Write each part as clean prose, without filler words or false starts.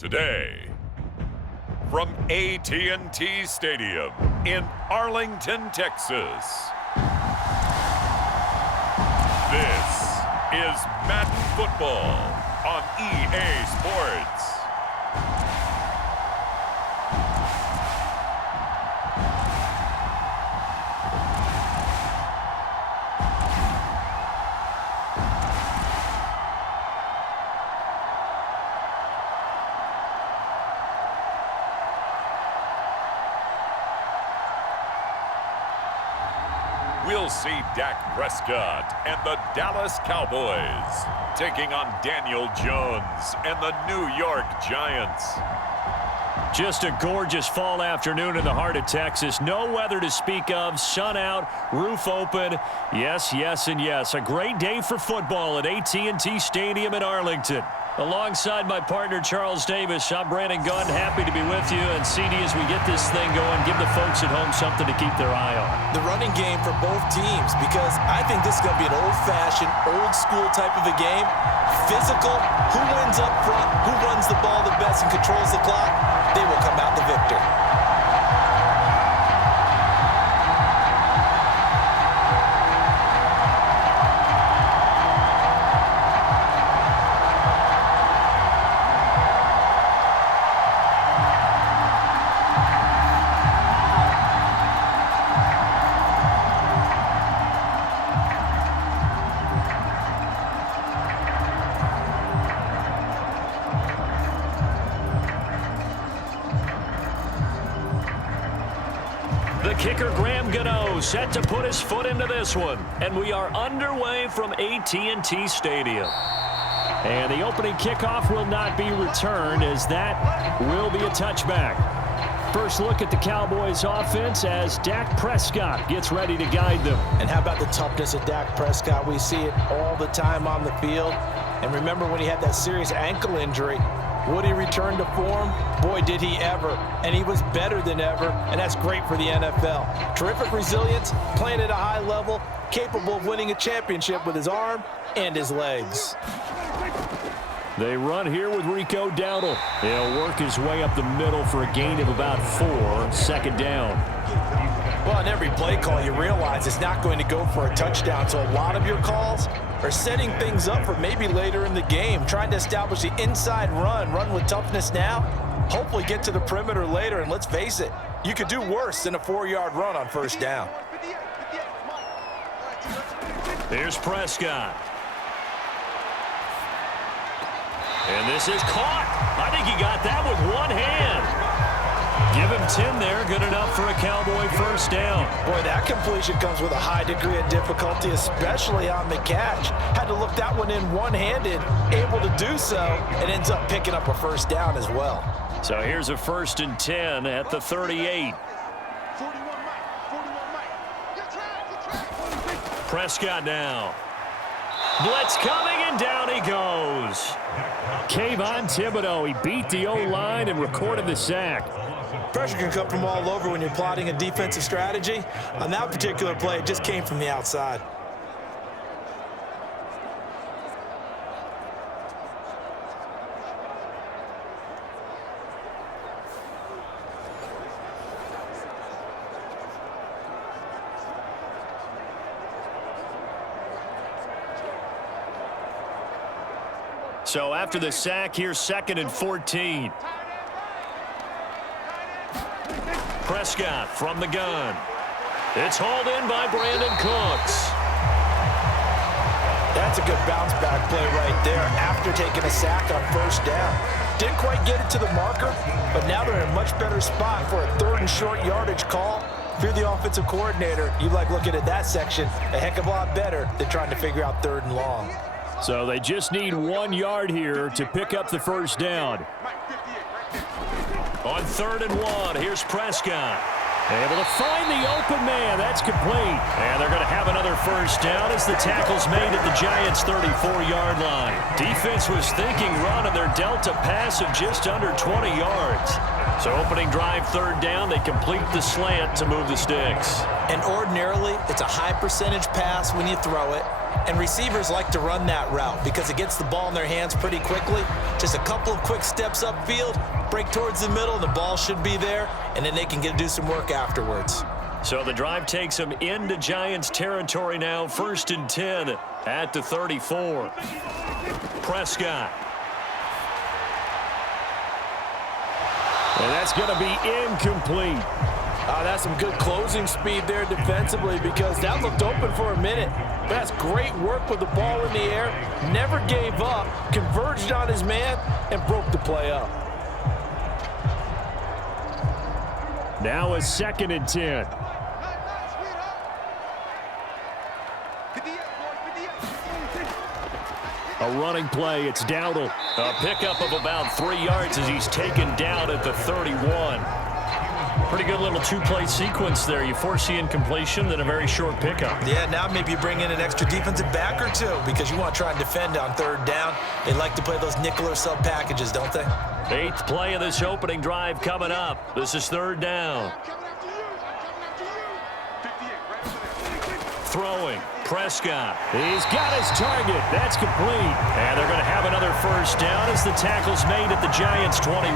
Today, from AT&T Stadium in Arlington, Texas, this is Madden Football on EA Sports. We'll see Dak Prescott and the Dallas Cowboys taking on Daniel Jones and the New York Giants. Just a gorgeous fall afternoon in the heart of Texas. No weather to speak of. Sun out, roof open. Yes, yes, and yes. A great day for football at AT&T Stadium in Arlington. Alongside my partner, Charles Davis, I'm Brandon Gunn. Happy to be with you. And CeeDee, as we get this thing going, give the folks at home something to keep their eye on. The running game for both teams, because I think this is going to be an old-fashioned, old-school type of a game. Physical, who wins up front, who runs the ball the best and controls the clock, they will come out the victor. The kicker, Graham Gano, set to put his foot into this one. And we are underway from AT&T Stadium. And the opening kickoff will not be returned, as that will be a touchback. First look at the Cowboys offense as Dak Prescott gets ready to guide them. And how about the toughness of Dak Prescott? We see it all the time on the field. And remember when he had that serious ankle injury, would he return to form? Boy, did he ever. And he was better than ever, and that's great for the NFL. Terrific resilience, playing at a high level, capable of winning a championship with his arm and his legs. They run here with Rico Dowdle. He'll work his way up the middle for a gain of about 4, second down. Well, on every play call, you realize it's not going to go for a touchdown, so a lot of your calls are setting things up for maybe later in the game, trying to establish the inside run with toughness now, hopefully get to the perimeter later, and let's face it, you could do worse than a 4-yard run on first down. Here's Prescott. And this is caught. I think he got that with one hand. Give him 10 there. Good enough for a Cowboy first down. Boy, that completion comes with a high degree of difficulty, especially on the catch. Had to look that one in one-handed, able to do so, and ends up picking up a first down as well. So here's a 1st and 10 at the 38. Prescott now. Blitz coming, and down he goes. Kayvon Thibodeau, he beat the O-line and recorded the sack. Pressure can come from all over when you're plotting a defensive strategy. On that particular play, it just came from the outside. So after the sack, here's 2nd and 14. Prescott from the gun. It's hauled in by Brandon Cooks. That's a good bounce back play right there after taking a sack on first down. Didn't quite get it to the marker, but now they're in a much better spot for a 3rd and short yardage call. If you're the offensive coordinator, you like looking at that section a heck of a lot better than trying to figure out 3rd and long. So they just need 1 yard here to pick up the first down. On 3rd and 1, here's Prescott. Able to find the open man. That's complete. And they're going to have another first down as the tackle's made at the Giants' 34-yard line. Defense was thinking run, and they're dealt a pass of just under 20 yards. So opening drive, 3rd down, they complete the slant to move the sticks. And ordinarily, it's a high percentage pass when you throw it. And receivers like to run that route because it gets the ball in their hands pretty quickly. Just a couple of quick steps upfield, break towards the middle, and the ball should be there, and then they can do some work afterwards. So the drive takes them into Giants territory now, 1st and 10 at the 34. Prescott. And that's going to be incomplete. That's some good closing speed there defensively because that looked open for a minute. That's great work with the ball in the air. Never gave up, converged on his man, and broke the play up. Now a 2nd and 10. A running play, it's Dowdle. A pickup of about 3 yards as he's taken down at the 31. Pretty good little two-play sequence there. You force the incompletion, then a very short pickup. Yeah, now maybe you bring in an extra defensive back or two because you want to try and defend on 3rd down. They like to play those nickel or sub packages, don't they? 8th play of this opening drive coming up. This is 3rd down. Throwing. Prescott. He's got his target. That's complete. And they're going to have another 1st down as the tackle's made at the Giants' 21.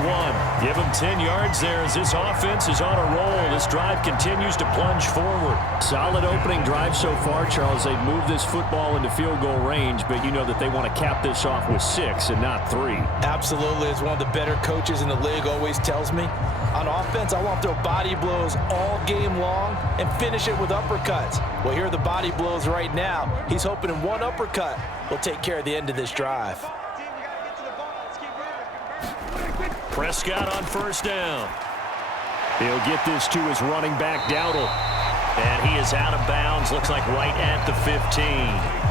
Give them 10 yards there as this offense is on a roll. This drive continues to plunge forward. Solid opening drive so far, Charles. They've moved this football into field goal range, but you know that they want to cap this off with 6 and not 3. Absolutely. As one of the better coaches in the league always tells me, on offense, I want to throw body blows all game long and finish it with uppercuts. Well, here are the body blows right now. He's hoping in one uppercut will take care of the end of this drive. Prescott on 1st down. He'll get this to his running back, Dowdle. And he is out of bounds, looks like right at the 15.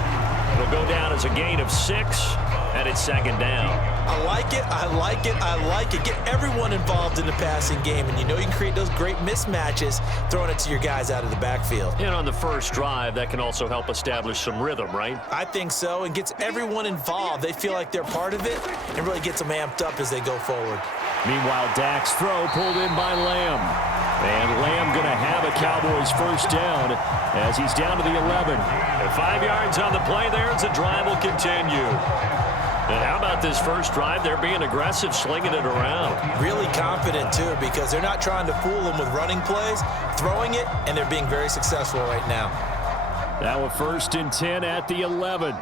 It'll go down as a gain of 6, and it's 2nd down. I like it, I like it, I like it. Get everyone involved in the passing game, and you know you can create those great mismatches throwing it to your guys out of the backfield. And on the 1st drive, that can also help establish some rhythm, right? I think so, and gets everyone involved. They feel like they're part of it, and really gets them amped up as they go forward. Meanwhile, Dak's throw pulled in by Lamb. And Lamb going to have a Cowboys 1st down as he's down to the 11. And 5 yards on the play there as the drive will continue. And how about this 1st drive? They're being aggressive, slinging it around. Really confident, too, because they're not trying to fool them with running plays, throwing it, and they're being very successful right now. Now a 1st and 10 at the 11.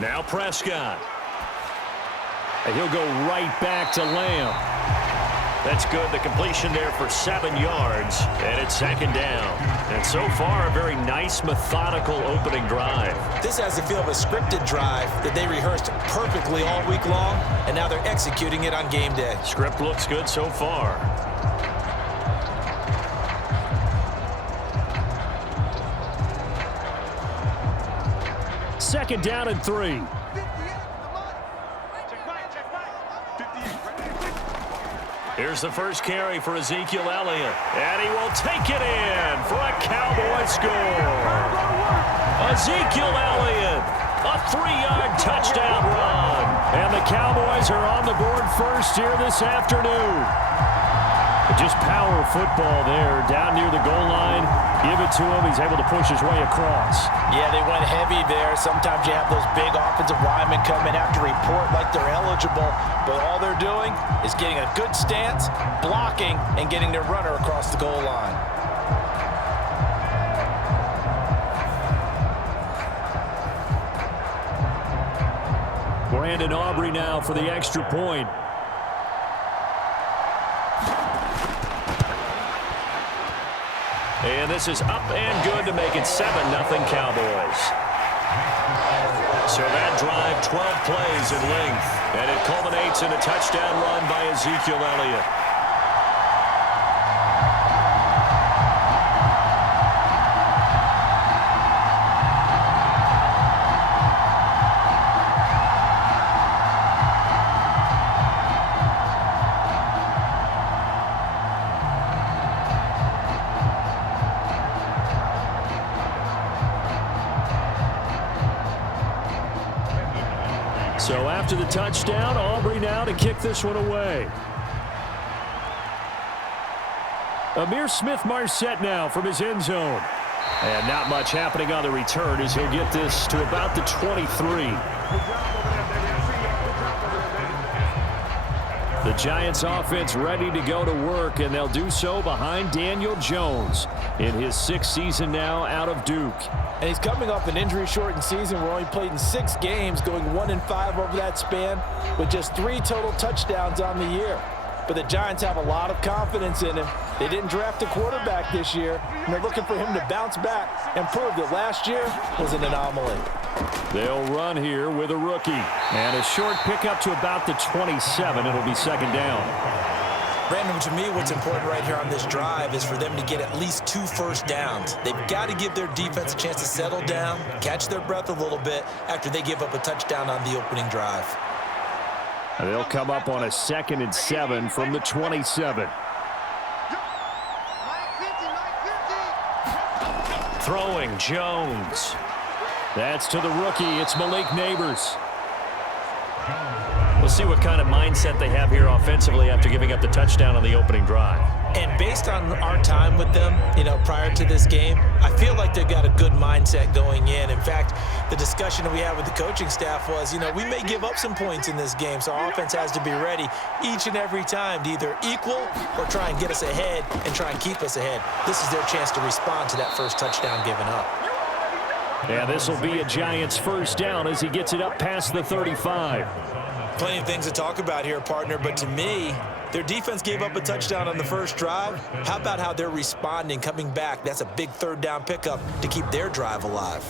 Now Prescott. And he'll go right back to Lamb. That's good. The completion there for 7 yards. And it's 2nd down. And so far, a very nice, methodical opening drive. This has the feel of a scripted drive that they rehearsed perfectly all week long, and now they're executing it on game day. Script looks good so far. Second down and 3. Here's the 1st carry for Ezekiel Elliott. And he will take it in for a Cowboy score. Ezekiel Elliott, a 3-yard touchdown run. And the Cowboys are on the board first here this afternoon. Just power football there, down near the goal line. Give it to him. He's able to push his way across. Yeah, they went heavy there. Sometimes you have those big offensive linemen come in, have to report like they're eligible. But all they're doing is getting a good stance, blocking, and getting their runner across the goal line. Brandon Aubrey now for the extra point. And this is up and good to make it 7-0 Cowboys. So that drive, 12 plays in length, and it culminates in a touchdown run by Ezekiel Elliott. So after the touchdown, Aubrey now to kick this one away. Amir Smith-Marset now from his end zone. And not much happening on the return as he'll get this to about the 23. The Giants offense ready to go to work, and they'll do so behind Daniel Jones in his 6th season now out of Duke. And he's coming off an injury-shortened season where he only played in 6 games, going 1-5 over that span with just 3 total touchdowns on the year. But the Giants have a lot of confidence in him. They didn't draft a quarterback this year, and they're looking for him to bounce back and prove that last year was an anomaly. They'll run here with a rookie. And a short pickup to about the 27. It'll be 2nd down. Brandon, to me, what's important right here on this drive is for them to get at least 2 first downs. They've got to give their defense a chance to settle down, catch their breath a little bit after they give up a touchdown on the opening drive. They'll come up on a 2nd and 7 from the 27. Throwing Jones. That's to the rookie. It's Malik Nabers. We'll see what kind of mindset they have here offensively after giving up the touchdown on the opening drive. And based on our time with them, prior to this game, I feel like they've got a good mindset going in. In fact, the discussion that we had with the coaching staff was, we may give up some points in this game, so our offense has to be ready each and every time to either equal or try and get us ahead and try and keep us ahead. This is their chance to respond to that first touchdown given up. Yeah, this will be a Giants first down as he gets it up past the 35. Plenty of things to talk about here, partner, but to me, their defense gave up a touchdown on the first drive. How about how they're responding, coming back? That's a big 3rd down pickup to keep their drive alive.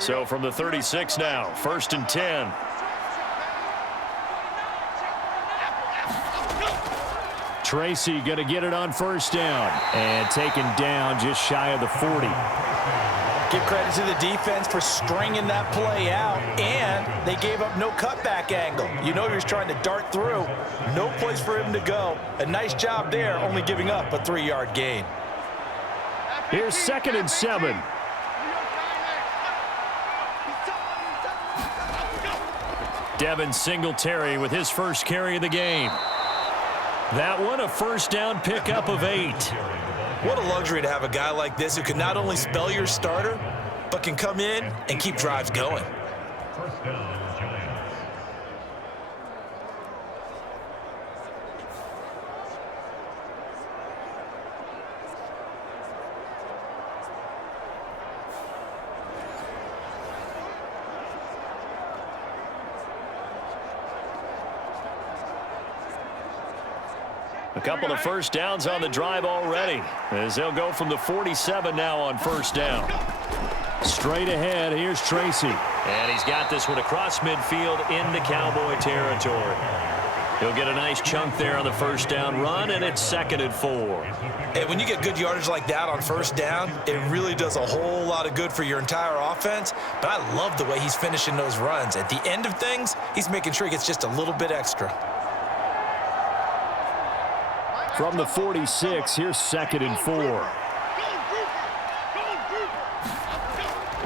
So from the 36 now, 1st and 10. Tracy going to get it on 1st down. And taken down just shy of the 40. Give credit to the defense for stringing that play out, and they gave up no cutback angle. He was trying to dart through. No place for him to go. A nice job there, only giving up a 3-yard gain. Here's 2nd and 7. Devin Singletary with his first carry of the game. That one, a 1st down pickup of 8. What a luxury to have a guy like this who can not only spell your starter, but can come in and keep drives going. A couple of 1st downs on the drive already as they'll go from the 47 now on 1st down. Straight ahead, here's Tracy. And he's got this one across midfield into Cowboy territory. He'll get a nice chunk there on the 1st down run, and it's 2nd and 4. And when you get good yardage like that on 1st down, it really does a whole lot of good for your entire offense. But I love the way he's finishing those runs. At the end of things, he's making sure he gets just a little bit extra. From the 46, here's 2nd and 4.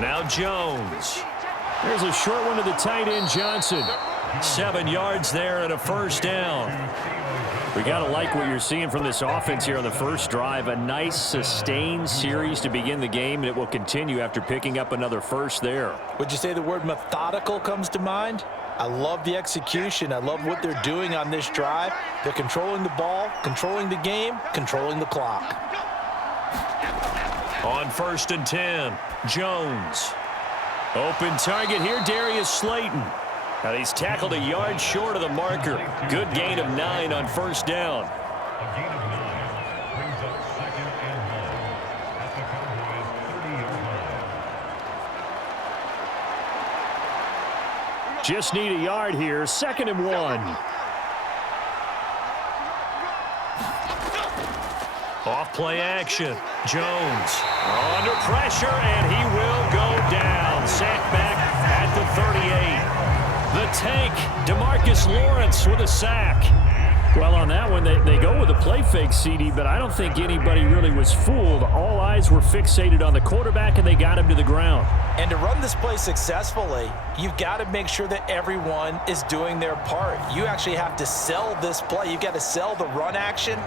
Now Jones. There's a short one to the tight end, Johnson. 7 yards there and a 1st down. We got to like what you're seeing from this offense here on the first drive. A nice sustained series to begin the game, and it will continue after picking up another 1st there. Would you say the word methodical comes to mind? I love the execution. I love what they're doing on this drive. They're controlling the ball, controlling the game, controlling the clock. On 1st and 10, Jones. Open target here, Darius Slayton. Now he's tackled a yard short of the marker. Good gain of 9 on 1st down. Just need a yard here. 2nd and 1. Off play action. Jones under pressure, and he will go down. Sacked back at the 38. The tank, DeMarcus Lawrence with a sack. Well, on that one, they go with a play fake, CeeDee, but I don't think anybody really was fooled. All eyes were fixated on the quarterback, and they got him to the ground. And to run this play successfully, you've got to make sure that everyone is doing their part. You actually have to sell this play. You've got to sell the run action.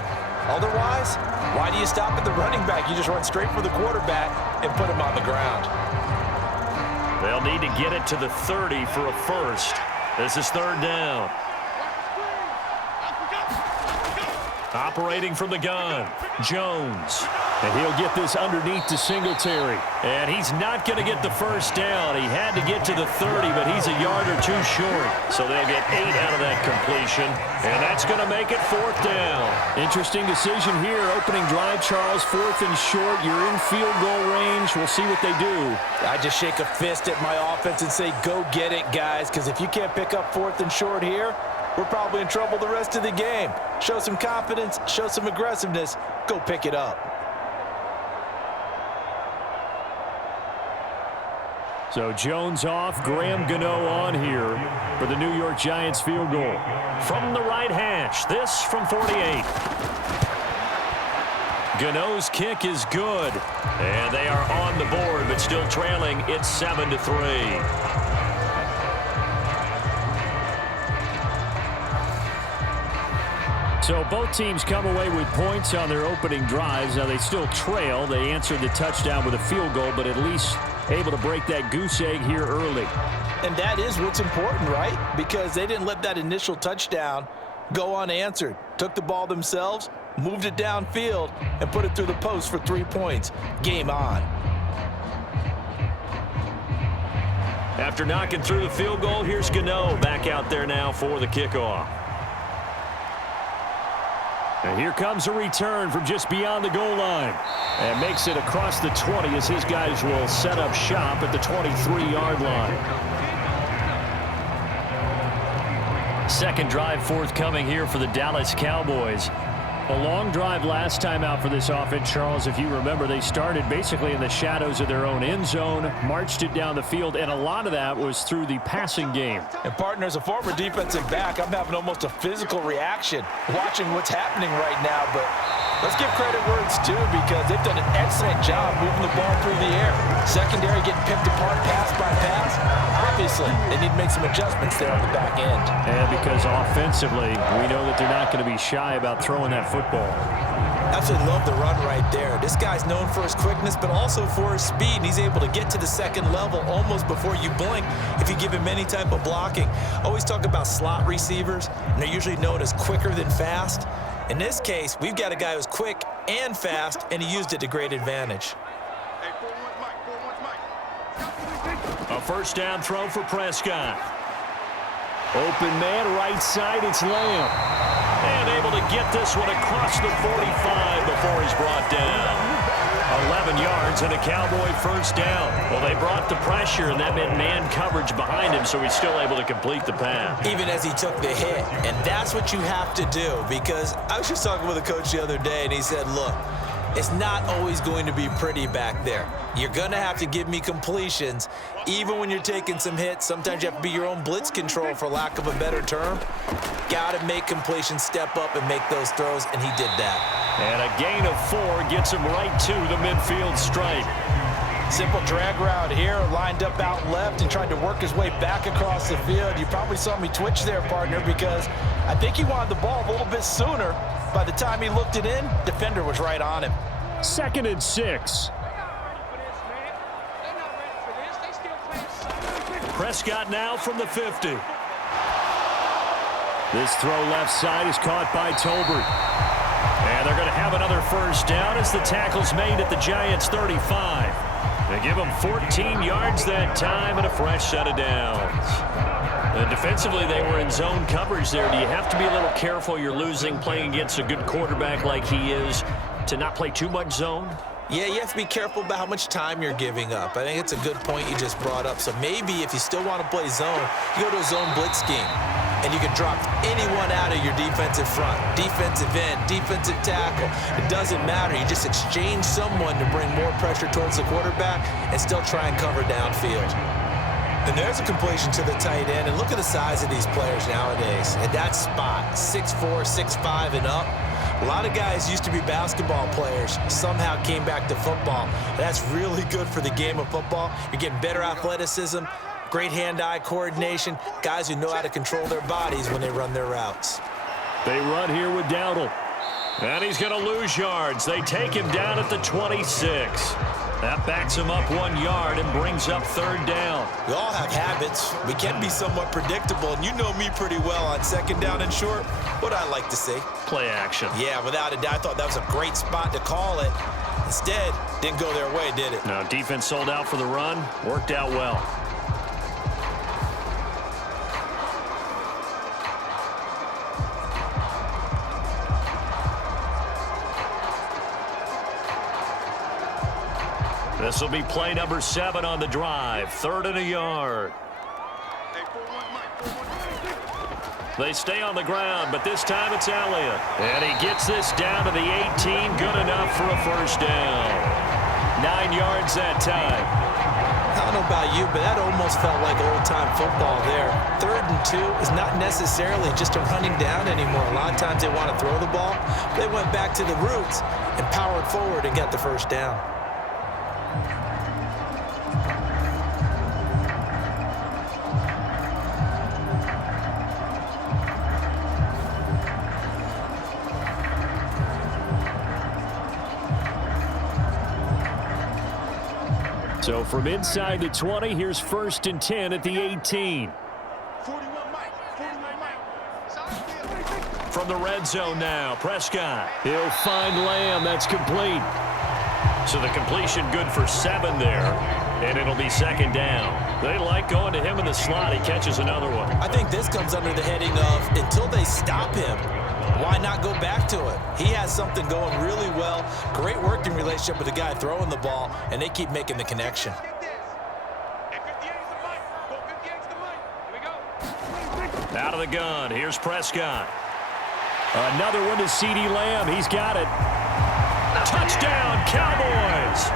Otherwise, why do you stop at the running back? You just run straight for the quarterback and put him on the ground. They'll need to get it to the 30 for a first. This is third down. Operating from the gun, Jones. And he'll get this underneath to Singletary. And he's not going to get the first down. He had to get to the 30, but he's a yard or two short. So they'll get 8 out of that completion. And that's going to make it fourth down. Interesting decision here. Opening drive, Charles, fourth and short. You're in field goal range. We'll see what they do. I just shake a fist at my offense and say, go get it, guys. Because if you can't pick up fourth and short here, we're probably in trouble the rest of the game. Show some confidence, show some aggressiveness, go pick it up. So Jones off, Graham Gano on here for the New York Giants field goal. From the right hash, this from 48. Gano's kick is good. And they are on the board, but still trailing. It's 7-3. So both teams come away with points on their opening drives. Now they still trail. They answered the touchdown with a field goal, but at least able to break that goose egg here early. And that is what's important, right? Because they didn't let that initial touchdown go unanswered. Took the ball themselves, moved it downfield, and put it through the post for 3 points. Game on. After knocking through the field goal, here's Gano back out there now for the kickoff. And here comes a return from just beyond the goal line. And makes it across the 20 as his guys will set up shop at the 23-yard line. Second drive forthcoming here for the Dallas Cowboys. A long drive last time out for this offense, Charles. If you remember, they started basically in the shadows of their own end zone, marched it down the field, and a lot of that was through the passing game. And partner, as a former defensive back, I'm having almost a physical reaction watching what's happening right now. But let's give credit where it's due, because they've done an excellent job moving the ball through the air. Secondary getting picked apart pass by pass. Obviously, they need to make some adjustments there on the back end. And because offensively, we know that they're not going to be shy about throwing that football. Absolutely love the run right there. This guy's known for his quickness, but also for his speed. And he's able to get to the second level almost before you blink if you give him any type of blocking. Always talk about slot receivers, and they're usually known as quicker than fast. In this case, we've got a guy who's quick and fast, and he used it to great advantage. A first down throw for Prescott. Open man, right side, it's Lamb. And able to get this one across the 45 before he's brought down. 11 yards and a Cowboy first down. Well, they brought the pressure, and that meant man coverage behind him, so he's still able to complete the pass. Even as he took the hit. And that's what you have to do, because I was just talking with a coach the other day, and he said, look, it's not always going to be pretty back there. You're going to have to give me completions. Even when you're taking some hits, sometimes you have to be your own blitz control, for lack of a better term. Got to make completions, step up, and make those throws, and he did that. And a gain of 4 gets him right to the midfield stripe. Simple drag route here, lined up out left and tried to work his way back across the field. You probably saw me twitch there, partner, because I think he wanted the ball a little bit sooner. By the time he looked it in, defender was right on him. 2nd and 6. Prescott now from the 50. This throw left side is caught by Tolbert. And they're going to have another first down as the tackle's made at the Giants' 35. They give them 14 yards that time and a fresh set of downs. And defensively, they were in zone coverage there. Do you have to be a little careful? You're losing, playing against a good quarterback like he is, to not play too much zone? Yeah, you have to be careful about how much time you're giving up. I think it's a good point you just brought up. So maybe if you still want to play zone, you go to a zone blitz scheme, and you can drop anyone out of your defensive front, defensive end, defensive tackle. It doesn't matter. You just exchange someone to bring more pressure towards the quarterback and still try and cover downfield. And there's a completion to the tight end. And look at the size of these players nowadays. At that spot, 6'4", 6'5", and up. A lot of guys used to be basketball players, somehow came back to football. That's really good for the game of football. You're getting better athleticism, great hand-eye coordination, guys who know how to control their bodies when they run their routes. They run here with Dowdle. And he's going to lose yards. They take him down at the 26. That backs him up 1 yard and brings up third down. We all have habits. We can be somewhat predictable, and you know me pretty well on second down and short. What I like to see. Play action. Yeah, without a doubt. I thought that was a great spot to call it. Instead, didn't go their way, did it? No, defense sold out for the run. Worked out well. This will be play number 7 on the drive. 3rd and a yard. They stay on the ground, but this time it's Elliott. And he gets this down to the 18. Good enough for a first down. 9 yards that time. I don't know about you, but that almost felt like old-time football there. 3rd and 2 is not necessarily just a running down anymore. A lot of times they want to throw the ball. They went back to the roots and powered forward and got the first down. So from inside the 20, here's 1st and 10 at the 18. From the red zone now, Prescott. He'll find Lamb. That's complete. So the completion good for 7 there, and it'll be 2nd down. They like going to him in the slot. He catches another one. I think this comes under the heading of until they stop him, why not go back to it? He has something going really well. Great working relationship with the guy throwing the ball, and they keep making the connection. Out of the gun. Here's Prescott. Another one to CeeDee Lamb. He's got it. Touchdown, Cowboys!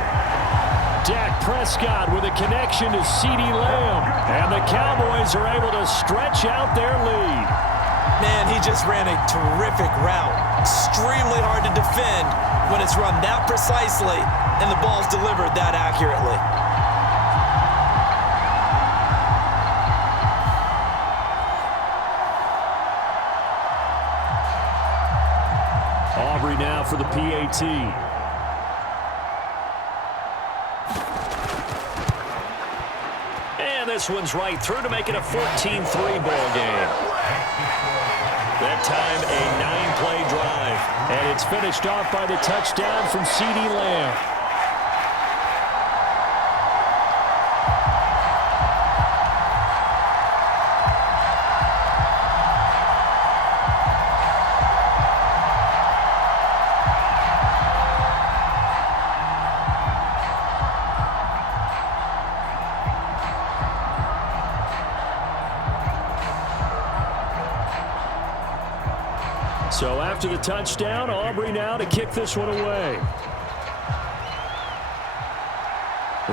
Dak Prescott with a connection to CeeDee Lamb. And the Cowboys are able to stretch out their lead. Man, he just ran a terrific route. Extremely hard to defend when it's run that precisely and the ball's delivered that accurately. Aubrey now for the PAT. And this one's right through to make it a 14-3 ball game. That time, a 9-play drive. And it's finished off by the touchdown from CeeDee Lamb. So after the touchdown, Aubrey now to kick this one away.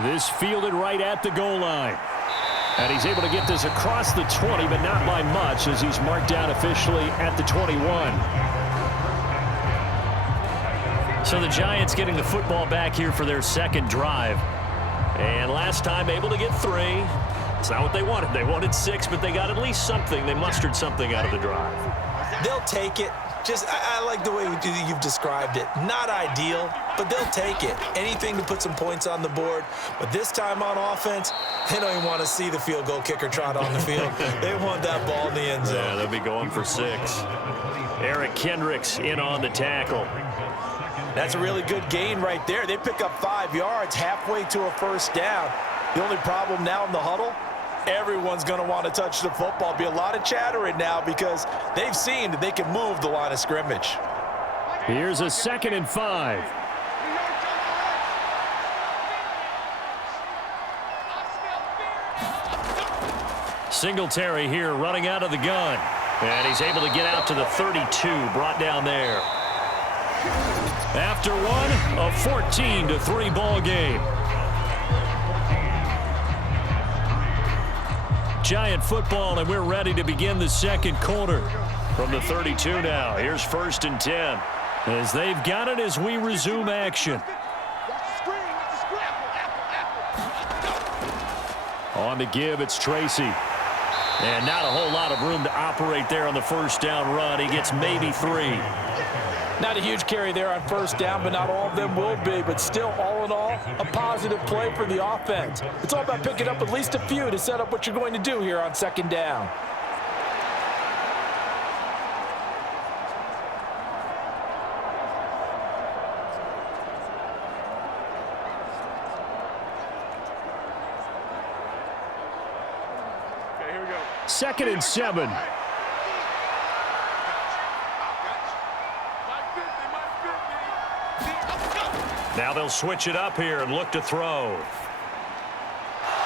This fielded right at the goal line. And he's able to get this across the 20, but not by much as he's marked down officially at the 21. So the Giants getting the football back here for their 2nd drive. And last time able to get 3. It's not what they wanted. They wanted 6, but they got at least something. They mustered something out of the drive. They'll take it. I like the way you've described it. Not ideal, but they'll take it. Anything to put some points on the board. But this time on offense, they don't even want to see the field goal kicker trot on the field. They want that ball in the end zone. Yeah, they'll be going for 6. Eric Kendricks in on the tackle. That's a really good gain right there. They pick up 5 yards halfway to a first down. The only problem now in the huddle, everyone's going to want to touch the football. Be a lot of chattering now because they've seen that they can move the line of scrimmage. Here's a 2nd and 5. Singletary here running out of the gun. And he's able to get out to the 32, brought down there. After one, a 14-3 ball game. Giant football, and we're ready to begin the second quarter. From the 32 now, here's 1st and 10. As they've got it as we resume action. On to give, it's Tracy. And not a whole lot of room to operate there on the first down run. He gets maybe 3. Not a huge carry there on first down, but not all of them will be. But still, all in all, a positive play for the offense. It's all about picking up at least a few to set up what you're going to do here on 2nd down. Okay, here we go. 2nd and 7. Now they'll switch it up here and look to throw.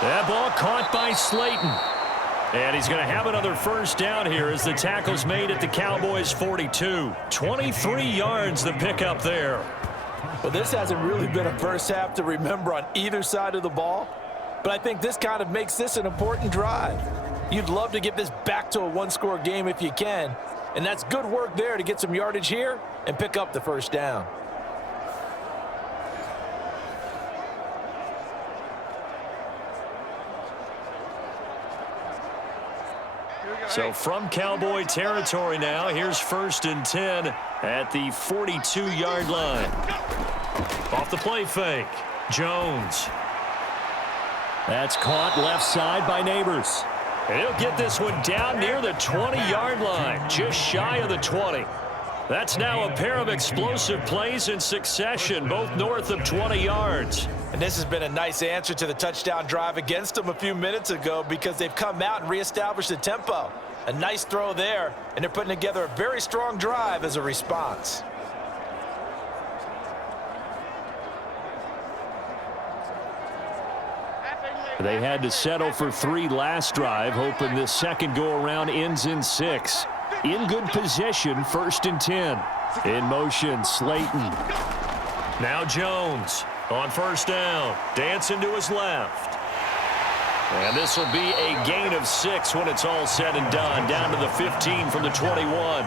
That ball caught by Slayton. And he's going to have another first down here as the tackle's made at the Cowboys 42. 23 yards the pickup there. Well, this hasn't really been a first half to remember on either side of the ball. But I think this kind of makes this an important drive. You'd love to get this back to a one-score game if you can. And that's good work there to get some yardage here and pick up the first down. So from Cowboy territory now, here's 1st and 10 at the 42-yard line. Off the play fake, Jones. That's caught left side by Nabers. And he'll get this one down near the 20-yard line, just shy of the 20. That's now a pair of explosive plays in succession, both north of 20 yards. And this has been a nice answer to the touchdown drive against them a few minutes ago because they've come out and reestablished the tempo. A nice throw there, and they're putting together a very strong drive as a response. They had to settle for 3 last drive, hoping this second go-around ends in 6. In good position, 1st and 10. In motion, Slayton. Now Jones on first down, dancing to his left. And this will be a gain of 6 when it's all said and done, down to the 15 from the 21.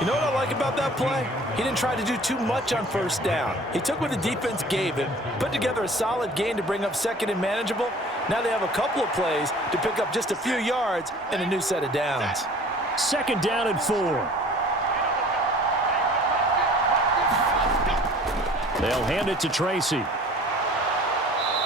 You know what I like about that play? He didn't try to do too much on first down. He took what the defense gave him, put together a solid gain to bring up 2nd and manageable. Now they have a couple of plays to pick up just a few yards and a new set of downs. 2nd down and 4. They'll hand it to Tracy.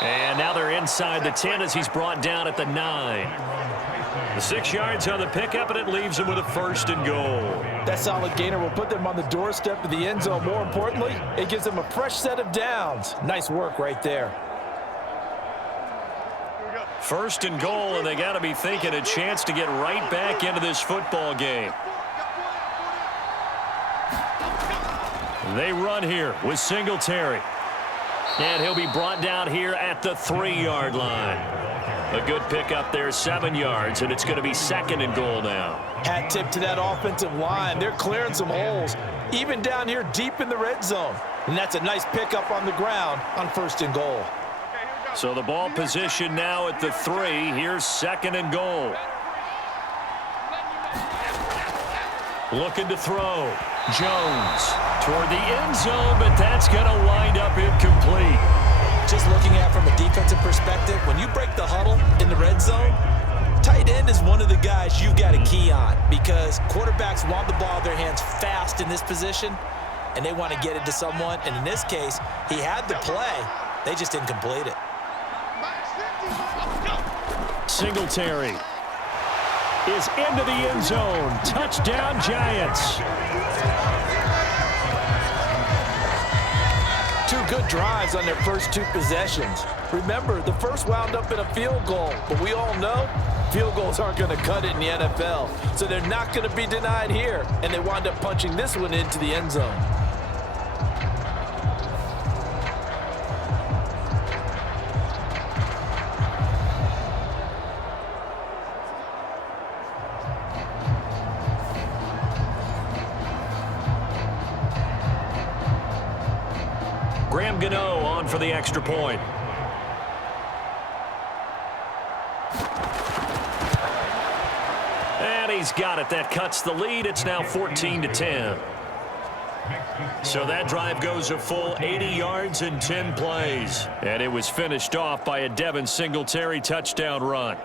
And now they're inside the 10 as he's brought down at the 9. The 6 yards on the pickup, and it leaves him with a 1st and goal. That solid gainer will put them on the doorstep of the end zone. More importantly, it gives them a fresh set of downs. Nice work right there. 1st and goal, and they got to be thinking a chance to get right back into this football game. They run here with Singletary. And he'll be brought down here at the 3-yard line. A good pickup there, 7 yards, and it's going to be 2nd and goal now. Hat tip to that offensive line. They're clearing some holes, even down here deep in the red zone. And that's a nice pickup on the ground on 1st and goal. So the ball position now at the 3. Here's 2nd and goal. Looking to throw. Jones toward the end zone, but that's going to wind up incomplete. Just looking at it from a defensive perspective, when you break the huddle in the red zone, tight end is one of the guys you've got to key on because quarterbacks want the ball in their hands fast in this position, and they want to get it to someone. And in this case, he had the play. They just didn't complete it. Singletary is into the end zone. Touchdown, Giants. 2 good drives on their first 2 possessions. Remember, the first wound up in a field goal, but we all know field goals aren't going to cut it in the NFL. So they're not going to be denied here, and they wound up punching this one into the end zone. Gano on for the extra point. he's got it. That cuts the lead. It's now 14-10. So that drive goes a full 80 yards in 10 plays. And it was finished off by a Devin Singletary touchdown run.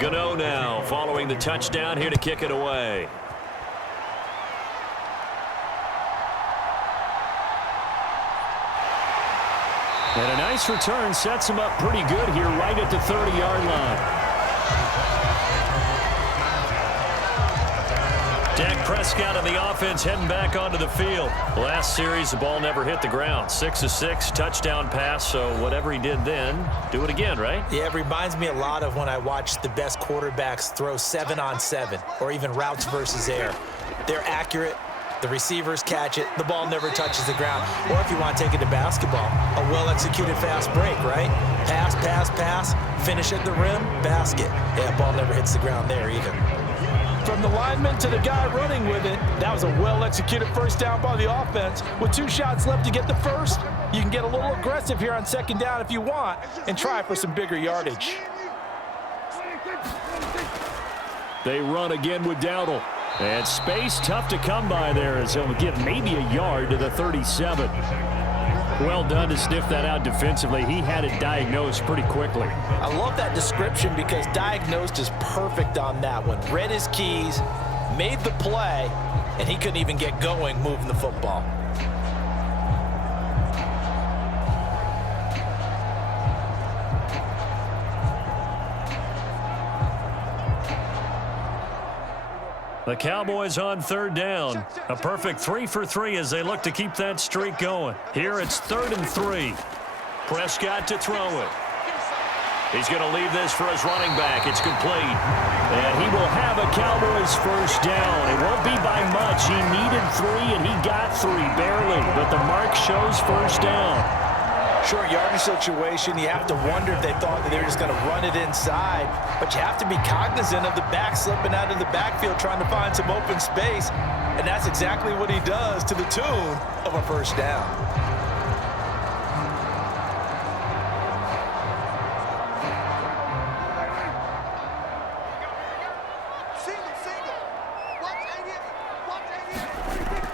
Gano now following the touchdown here to kick it away. And a nice return sets him up pretty good here right at the 30-yard line. Dak Prescott and the offense heading back onto the field. Last series, the ball never hit the ground. 6 of 6, touchdown pass, so whatever he did then, do it again, right? Yeah, it reminds me a lot of when I watch the best quarterbacks throw 7-on-7 or even routes versus air. They're accurate. The receivers catch it. The ball never touches the ground. Or if you want to take it to basketball, a well-executed fast break, right? Pass, pass, pass, finish at the rim, basket. Yeah, ball never hits the ground there either. From the lineman to the guy running with it, that was a well-executed first down by the offense. With 2 shots left to get the first, you can get a little aggressive here on second down if you want and try for some bigger yardage. They run again with Dowdle. And space tough to come by there as he'll give maybe a yard to the 37. Well done to sniff that out defensively. He had it diagnosed pretty quickly. I love that description because diagnosed is perfect on that one. Read his keys, made the play, and he couldn't even get going moving the football. The Cowboys on third down. A perfect 3 for 3 as they look to keep that streak going. Here it's 3rd and 3. Prescott to throw it. He's going to leave this for his running back. It's complete. And he will have a Cowboys first down. It won't be by much. He needed 3 and he got 3 barely. But the mark shows first down. Short yardage situation, you have to wonder if they thought that they were just going to run it inside. But you have to be cognizant of the back slipping out of the backfield trying to find some open space. And that's exactly what he does to the tune of a first down.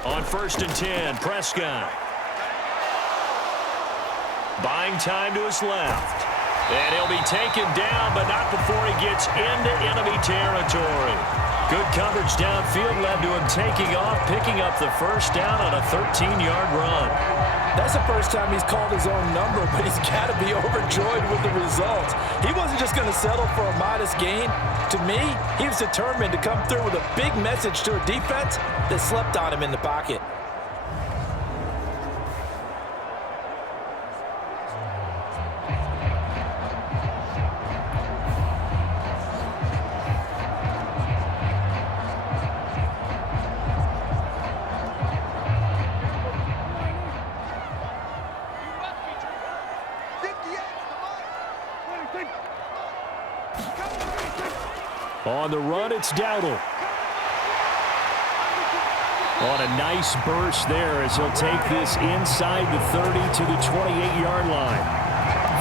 On 1st and 10, Prescott. Buying time to his left. And he'll be taken down, but not before he gets into enemy territory. Good coverage downfield led to him taking off, picking up the first down on a 13-yard run. That's the first time he's called his own number, but he's got to be overjoyed with the results. He wasn't just going to settle for a modest gain. To me, he was determined to come through with a big message to a defense that slept on him in the pocket. On the run, it's Dowdle. On a nice burst there as he'll take this inside the 30 to the 28-yard line.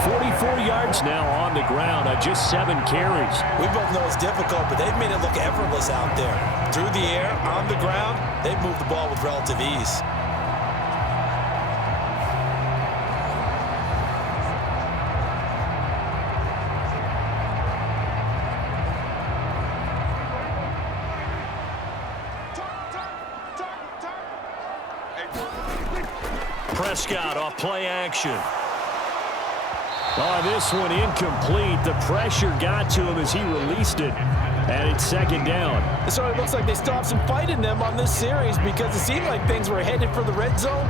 44 yards now on the ground on just 7 carries. We both know it's difficult, but they've made it look effortless out there. Through the air, on the ground, they've moved the ball with relative ease. Prescott off play action. Oh, this one incomplete. The pressure got to him as he released it. And it's second down. So it looks like they still have some fight in them on this series because it seemed like things were headed for the red zone.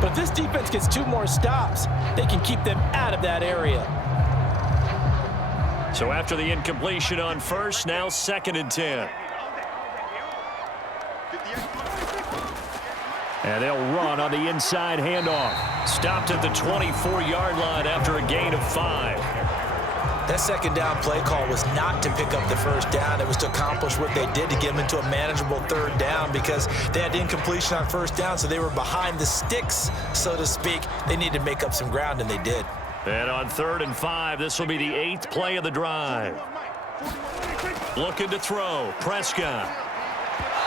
But if this defense gets 2 more stops, they can keep them out of that area. So after the incompletion on first, now 2nd and 10. And they'll run on the inside handoff. Stopped at the 24-yard line after a gain of 5. That second down play call was not to pick up the first down. It was to accomplish what they did to get them into a manageable 3rd down because they had incompletion on first down, so they were behind the sticks, so to speak. They needed to make up some ground, and they did. And on 3rd and 5, this will be the 8th play of the drive. Looking to throw. Prescott.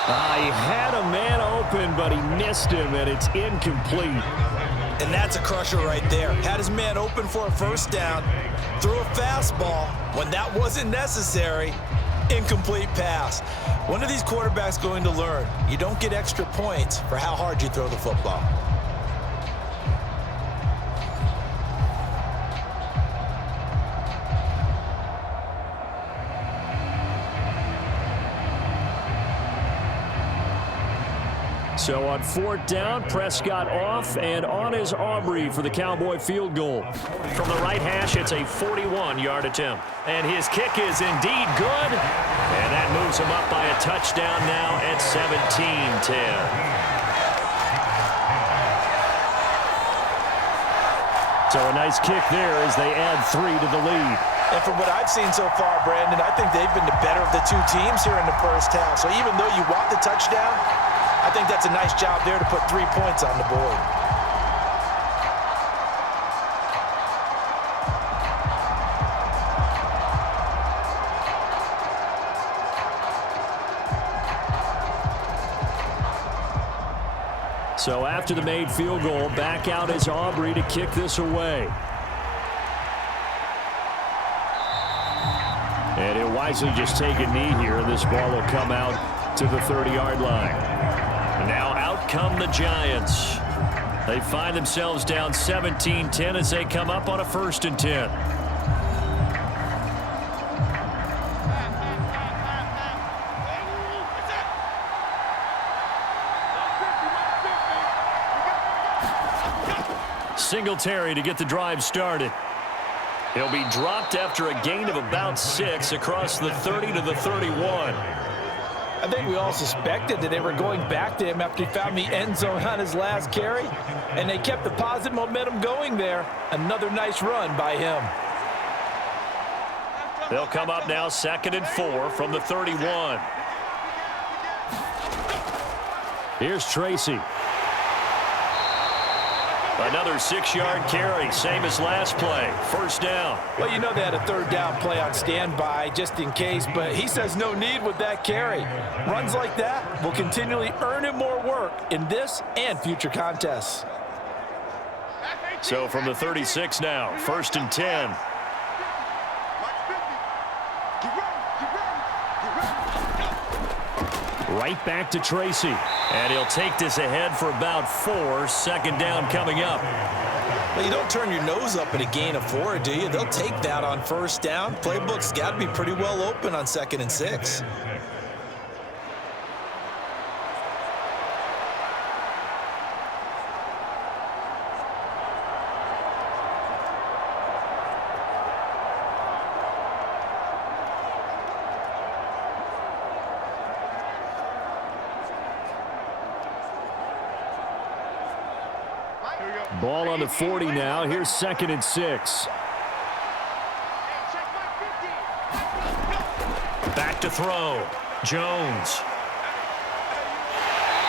He had a man open, but he missed him, and it's incomplete. And that's a crusher right there. Had his man open for a first down, threw a fastball when that wasn't necessary, incomplete pass. One of these quarterbacks going to learn, you don't get extra points for how hard you throw the football. So on 4th down, Prescott off, and on is Aubrey for the Cowboy field goal. From the right hash, it's a 41-yard attempt. And his kick is indeed good. And that moves him up by a touchdown now at 17-10. So a nice kick there as they add 3 to the lead. And from what I've seen so far, Brandon, I think they've been the better of the 2 teams here in the first half. So even though you want the touchdown, I think that's a nice job there to put 3 points on the board. So after the made field goal, back out is Aubrey to kick this away. And he'll wisely just take a knee here. This ball will come out to the 30-yard line. Now out come the Giants. They find themselves down 17-10 as they come up on a 1st and 10. Singletary to get the drive started. He'll be dropped after a gain of about 6 across the 30 to the 31. I think we all suspected that they were going back to him after he found the end zone on his last carry, and they kept the positive momentum going there. Another nice run by him. They'll come up now 2nd and 4 from the 31. Here's Tracy. Another 6-yard carry, same as last play. 1st down. Well, you know they had a 3rd down play on standby just in case, but he says no need with that carry. Runs like that will continually earn him more work in this and future contests. So from the 36 now, 1st and 10. Right back to Tracy. And he'll take this ahead for about 4. 2nd down coming up. Well, you don't turn your nose up at a gain of 4, do you? They'll take that on 1st down. Playbook's got to be pretty well open on 2nd and 6. Ball on the 40 now. Here's 2nd and 6. Back to throw. Jones.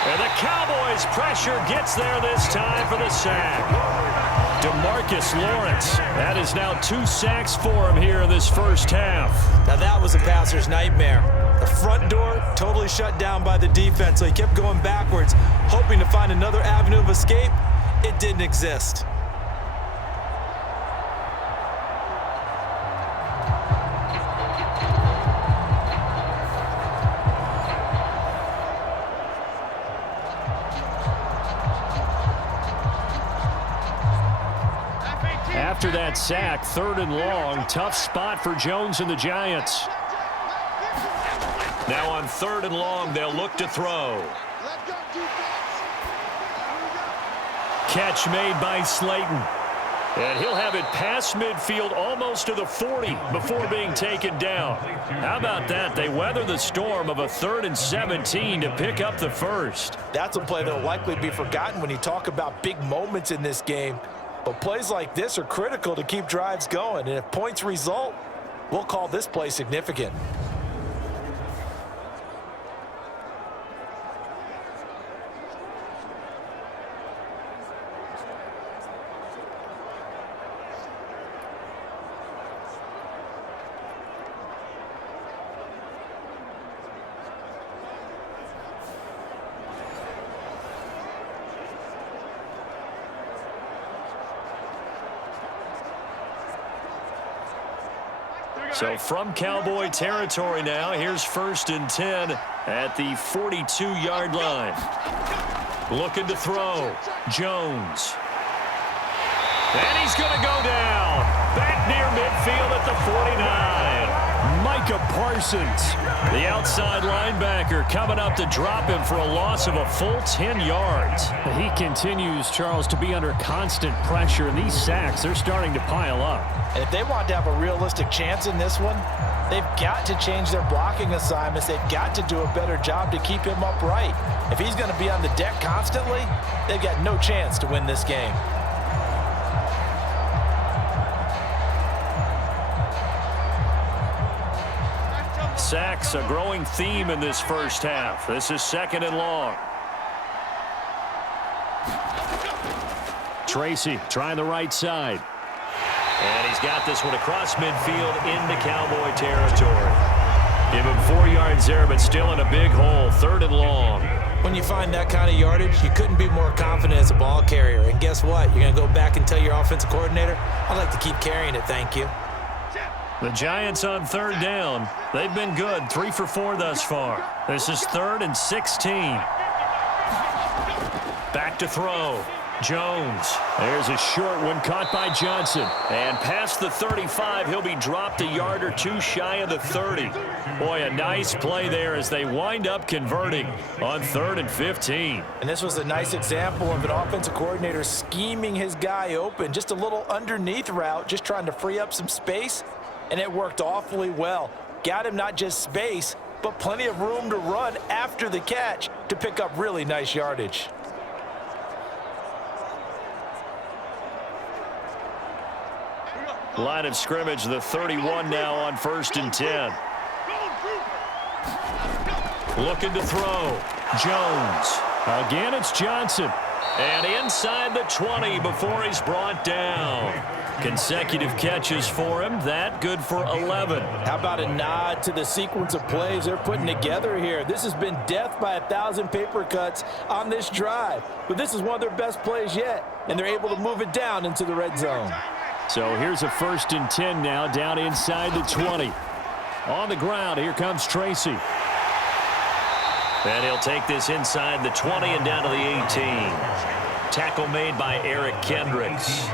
And the Cowboys pressure gets there this time for the sack. DeMarcus Lawrence. That is now 2 sacks for him here in this first half. Now that was a passer's nightmare. The front door totally shut down by the defense, so he kept going backwards, hoping to find another avenue of escape. It didn't exist. After that sack, 3rd and long, tough spot for Jones and the Giants. Now on 3rd and long, they'll look to throw. Catch made by Slayton. And he'll have it past midfield almost to the 40 before being taken down. How about that? They weather the storm of a 3rd and 17 to pick up the first. That's a play that will likely be forgotten when you talk about big moments in this game. But plays like this are critical to keep drives going. And if points result, we'll call this play significant. So from Cowboy territory now, here's 1st and 10 at the 42-yard line. Looking to throw. Jones. And he's going to go down. Back near midfield at the 49. Micah Parsons, the outside linebacker, coming up to drop him for a loss of a full 10 yards. He continues, Charles, to be under constant pressure, and these sacks, they're starting to pile up. And if they want to have a realistic chance in this one, they've got to change their blocking assignments. They've got to do a better job to keep him upright. If he's going to be on the deck constantly, they've got no chance to win this game. Sacks, a growing theme in this first half. This is 2nd and long. Tracy trying the right side. And he's got this one across midfield into Cowboy territory. Give him 4 yards there, but still in a big hole. 3rd and long. When you find that kind of yardage, you couldn't be more confident as a ball carrier. And guess what? You're going to go back and tell your offensive coordinator, I'd like to keep carrying it, thank you. The Giants on 3rd down. They've been good, 3 for 4 thus far. This is 3rd and 16. Back to throw. Jones. There's a short one caught by Johnson. And past the 35, he'll be dropped a yard or 2 shy of the 30. Boy, a nice play there as they wind up converting on 3rd and 15. And this was a nice example of an offensive coordinator scheming his guy open. Just a little underneath route, just trying to free up some space. And it worked awfully well. Got him not just space, but plenty of room to run after the catch to pick up really nice yardage. Line of scrimmage, the 31 now on 1st and 10. Looking to throw. Jones. Again, it's Johnson. And inside the 20 before he's brought down. Consecutive catches for him. That good for 11. How about a nod to the sequence of plays they're putting together here? This has been death by 1,000 paper cuts on this drive. But this is one of their best plays yet. And they're able to move it down into the red zone. So here's a 1st and 10 now down inside the 20. On the ground, here comes Tracy. And he'll take this inside the 20 and down to the 18. Tackle made by Eric Kendricks.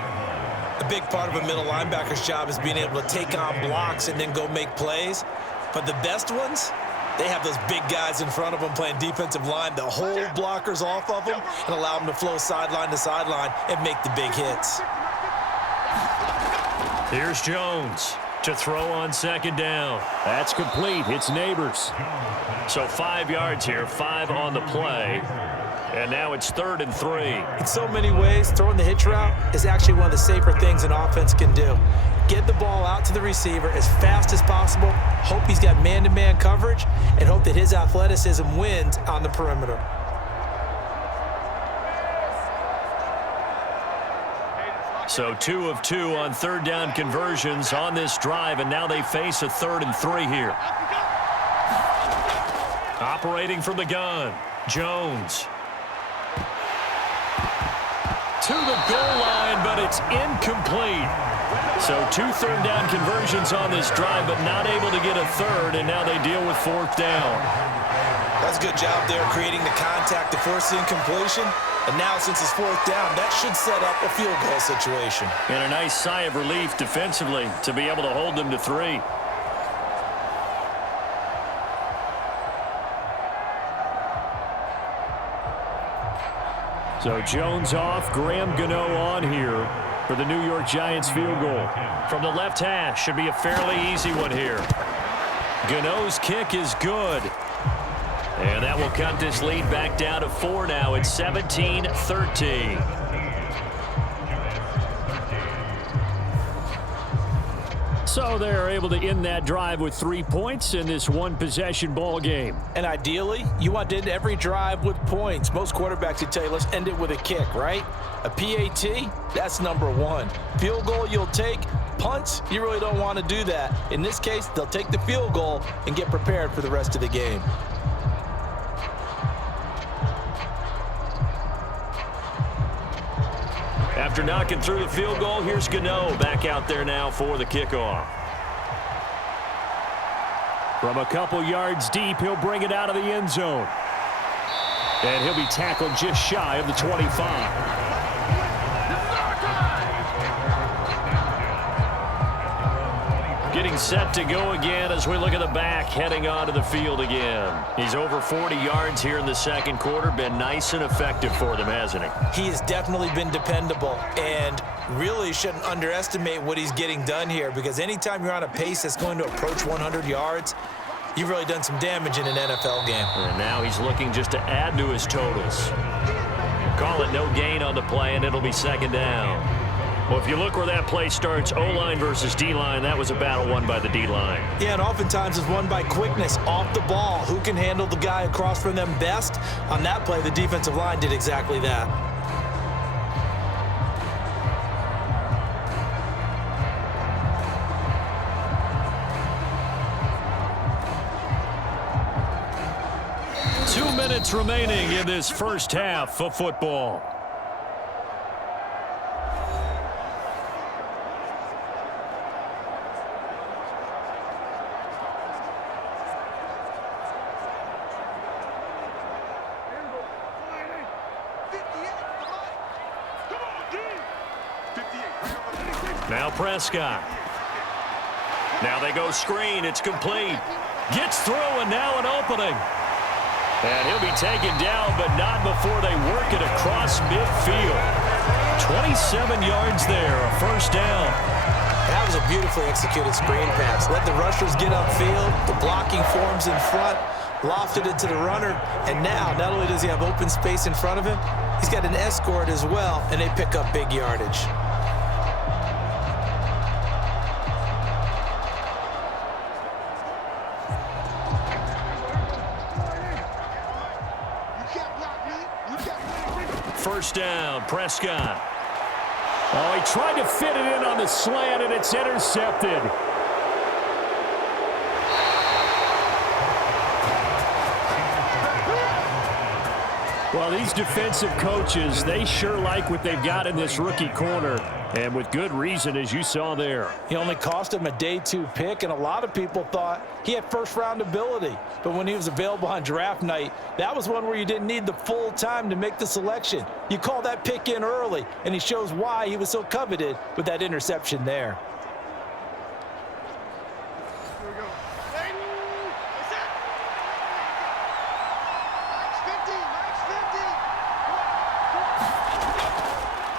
A big part of a middle linebacker's job is being able to take on blocks and then go make plays. But the best ones, they have those big guys in front of them playing defensive line that hold blockers off of them and allow them to flow sideline to sideline and make the big hits. Here's Jones to throw on 2nd down. That's complete. It's Nabers. So 5 yards here, 5 on the play. And now it's 3rd and 3. In so many ways, throwing the hitch route is actually one of the safer things an offense can do. Get the ball out to the receiver as fast as possible, hope he's got man-to-man coverage, and hope that his athleticism wins on the perimeter. So 2 of 2 on 3rd down conversions on this drive, and now they face a 3rd and 3 here. Operating from the gun, Jones. To the goal line, but it's incomplete. So 2 3rd down conversions on this drive, but not able to get a 3rd, and now they deal with 4th down. That's a good job there creating the contact to force the incompletion. And now since it's 4th down, that should set up a field goal situation. And a nice sigh of relief defensively to be able to hold them to 3. So Jones off, Graham Gano on here for the New York Giants field goal. From the left hash, should be a fairly easy one here. Gano's kick is good. And that will cut this lead back down to 4 now. It's 17-13. So they're able to end that drive with 3 points in this one-possession ball game. And ideally, you want to end every drive with points. Most quarterbacks would tell you, let's end it with a kick, right? A PAT, that's number one. Field goal you'll take. Punts, you really don't want to do that. In this case, they'll take the field goal and get prepared for the rest of the game. After knocking through the field goal, here's Gano back out there now for the kickoff. From a couple yards deep, he'll bring it out of the end zone. And he'll be tackled just shy of the 25. Getting set to go again as we look at the back heading onto the field again. He's over 40 yards here in the second quarter. Been nice and effective for them, hasn't he? He has definitely been dependable and really shouldn't underestimate what he's getting done here, because anytime you're on a pace that's going to approach 100 yards, you've really done some damage in an NFL game. And now he's looking just to add to his totals. Call it no gain on the play, and it'll be second down. Well, if you look where that play starts, O-line versus D-line, that was a battle won by the D-line. Yeah, and oftentimes it's won by quickness off the ball. Who can handle the guy across from them best? On that play, the defensive line did exactly that. Minutes remaining in this first half of football. Now Prescott. Now they go screen. It's complete. Gets through, and now an opening. And he'll be taken down, but not before they work it across midfield. 27 yards there, a first down. That was a beautifully executed screen pass. Let the rushers get upfield. The blocking forms in front. Lofted it to the runner. And now, not only does he have open space in front of him, he's got an escort as well, and they pick up big yardage. First down, Prescott. Oh, he tried to fit it in on the slant, and it's intercepted. Well, these defensive coaches, they sure like what they've got in this rookie corner, and with good reason, as you saw there. He only cost him a day 2 pick, and a lot of people thought he had first-round ability. But when he was available on draft night, that was one where you didn't need the full time to make the selection. You call that pick in early, and he shows why he was so coveted with that interception there.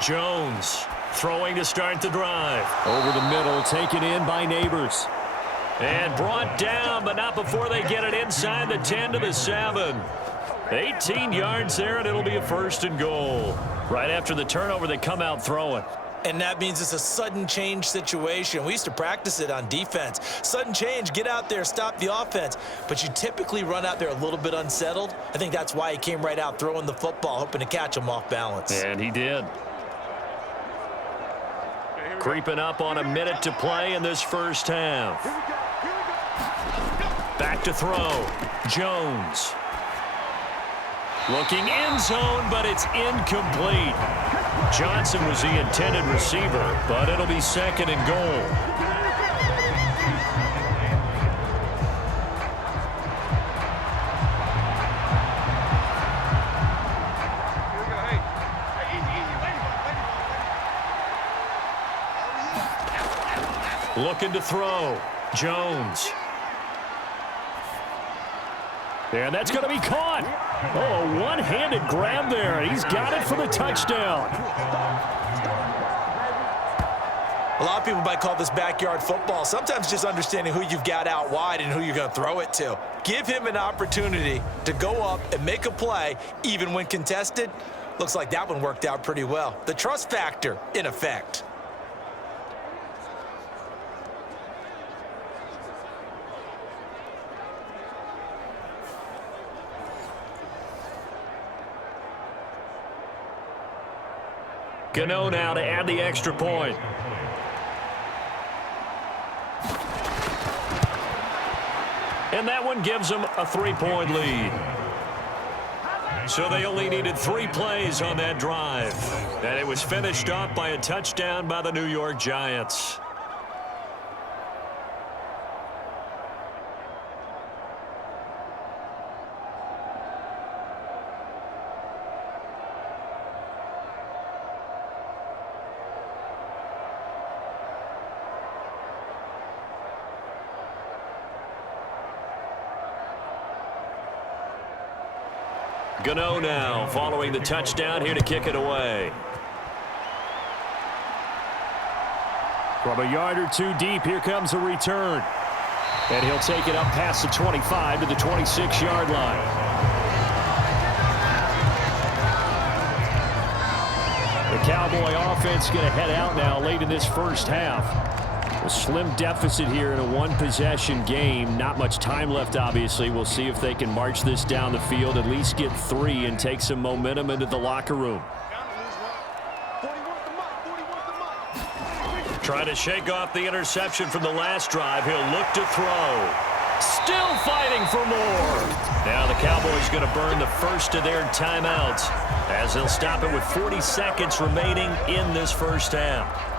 Jones throwing to start the drive. Over the middle, taken in by Nabers. And brought down, but not before they get it inside the 10 to the 7. 18 yards there, and it'll be a first and goal. Right after the turnover, they come out throwing. And that means it's a sudden change situation. We used to practice it on defense. Sudden change, get out there, stop the offense. But you typically run out there a little bit unsettled. I think that's why he came right out throwing the football, hoping to catch him off balance. And he did. Creeping up on a minute to play in this first half. Back to throw. Jones. Looking end zone, but it's incomplete. Johnson was the intended receiver, but it'll be second and goal. Looking to throw. Jones. And that's going to be caught. Oh, a one-handed grab there. He's got it for the touchdown. A lot of people might call this backyard football. Sometimes just understanding who you've got out wide and who you're going to throw it to. Give him an opportunity to go up and make a play, even when contested. Looks like that one worked out pretty well. The trust factor in effect. Gano now to add the extra point. And that one gives them a 3-point lead. So they only needed 3 plays on that drive. And it was finished off by a touchdown by the New York Giants. Gano now following the touchdown here to kick it away. From a yard or two deep, here comes a return. And he'll take it up past the 25 to the 26-yard line. The Cowboy offense going to head out now late in this first half. A slim deficit here in a one-possession game. Not much time left, obviously. We'll see if they can march this down the field, at least get 3 and take some momentum into the locker room. Trying to shake off the interception from the last drive. He'll look to throw. Still fighting for more. Now the Cowboys going to burn the first of their timeouts as they'll stop it with 40 seconds remaining in this first half.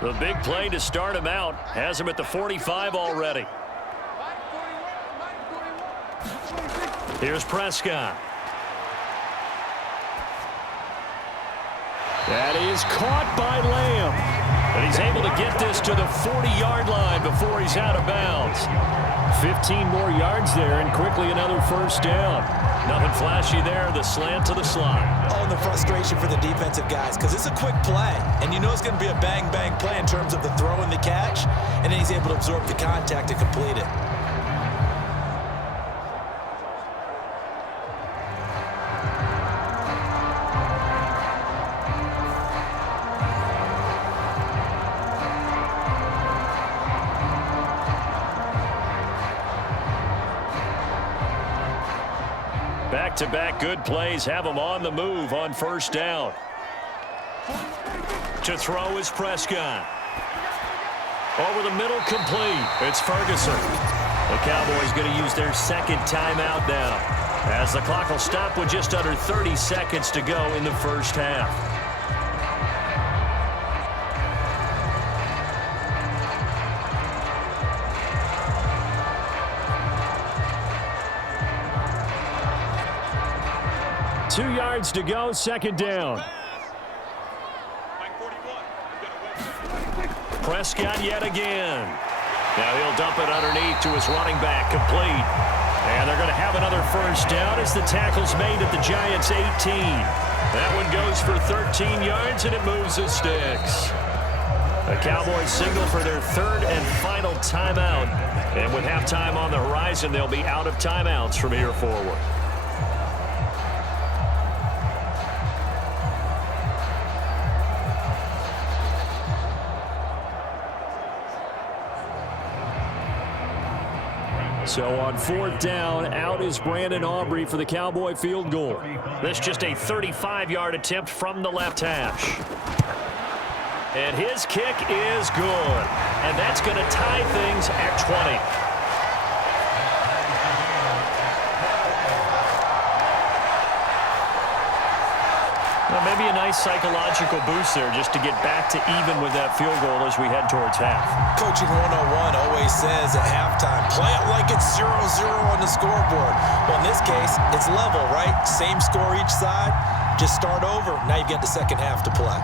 The big play to start him out has him at the 45 already. Here's Prescott. That is caught by Lamb. And he's able to get this to the 40-yard line before he's out of bounds. 15 more yards there and quickly another first down. Nothing flashy there, the slant to the slot. Oh, and the frustration for the defensive guys, because it's a quick play, and you know it's going to be a bang-bang play in terms of the throw and the catch, and then he's able to absorb the contact and complete it. Back-to-back good plays have him on the move on first down. To throw is Prescott. Over the middle, complete. It's Ferguson. The Cowboys going to use their second timeout now, as the clock will stop with just under 30 seconds to go in the first half. Two yards to go, second down. Prescott yet again. Now he'll dump it underneath to his running back, complete. And they're going to have another first down as the tackle's made at the Giants' 18. That one goes for 13 yards, and it moves the sticks. The Cowboys signal for their third and final timeout. And with halftime on the horizon, they'll be out of timeouts from here forward. So on fourth down, out is Brandon Aubrey for the Cowboy field goal. This just a 35-yard attempt from the left hash. And his kick is good. And that's going to tie things at 20. Well, maybe a nice psychological boost there just to get back to even with that field goal as we head towards half. Coaching 101 always says at halftime, play it like it's 0-0 on the scoreboard. Well, in this case, it's level, right? Same score each side. Just start over. Now you've got the second half to play.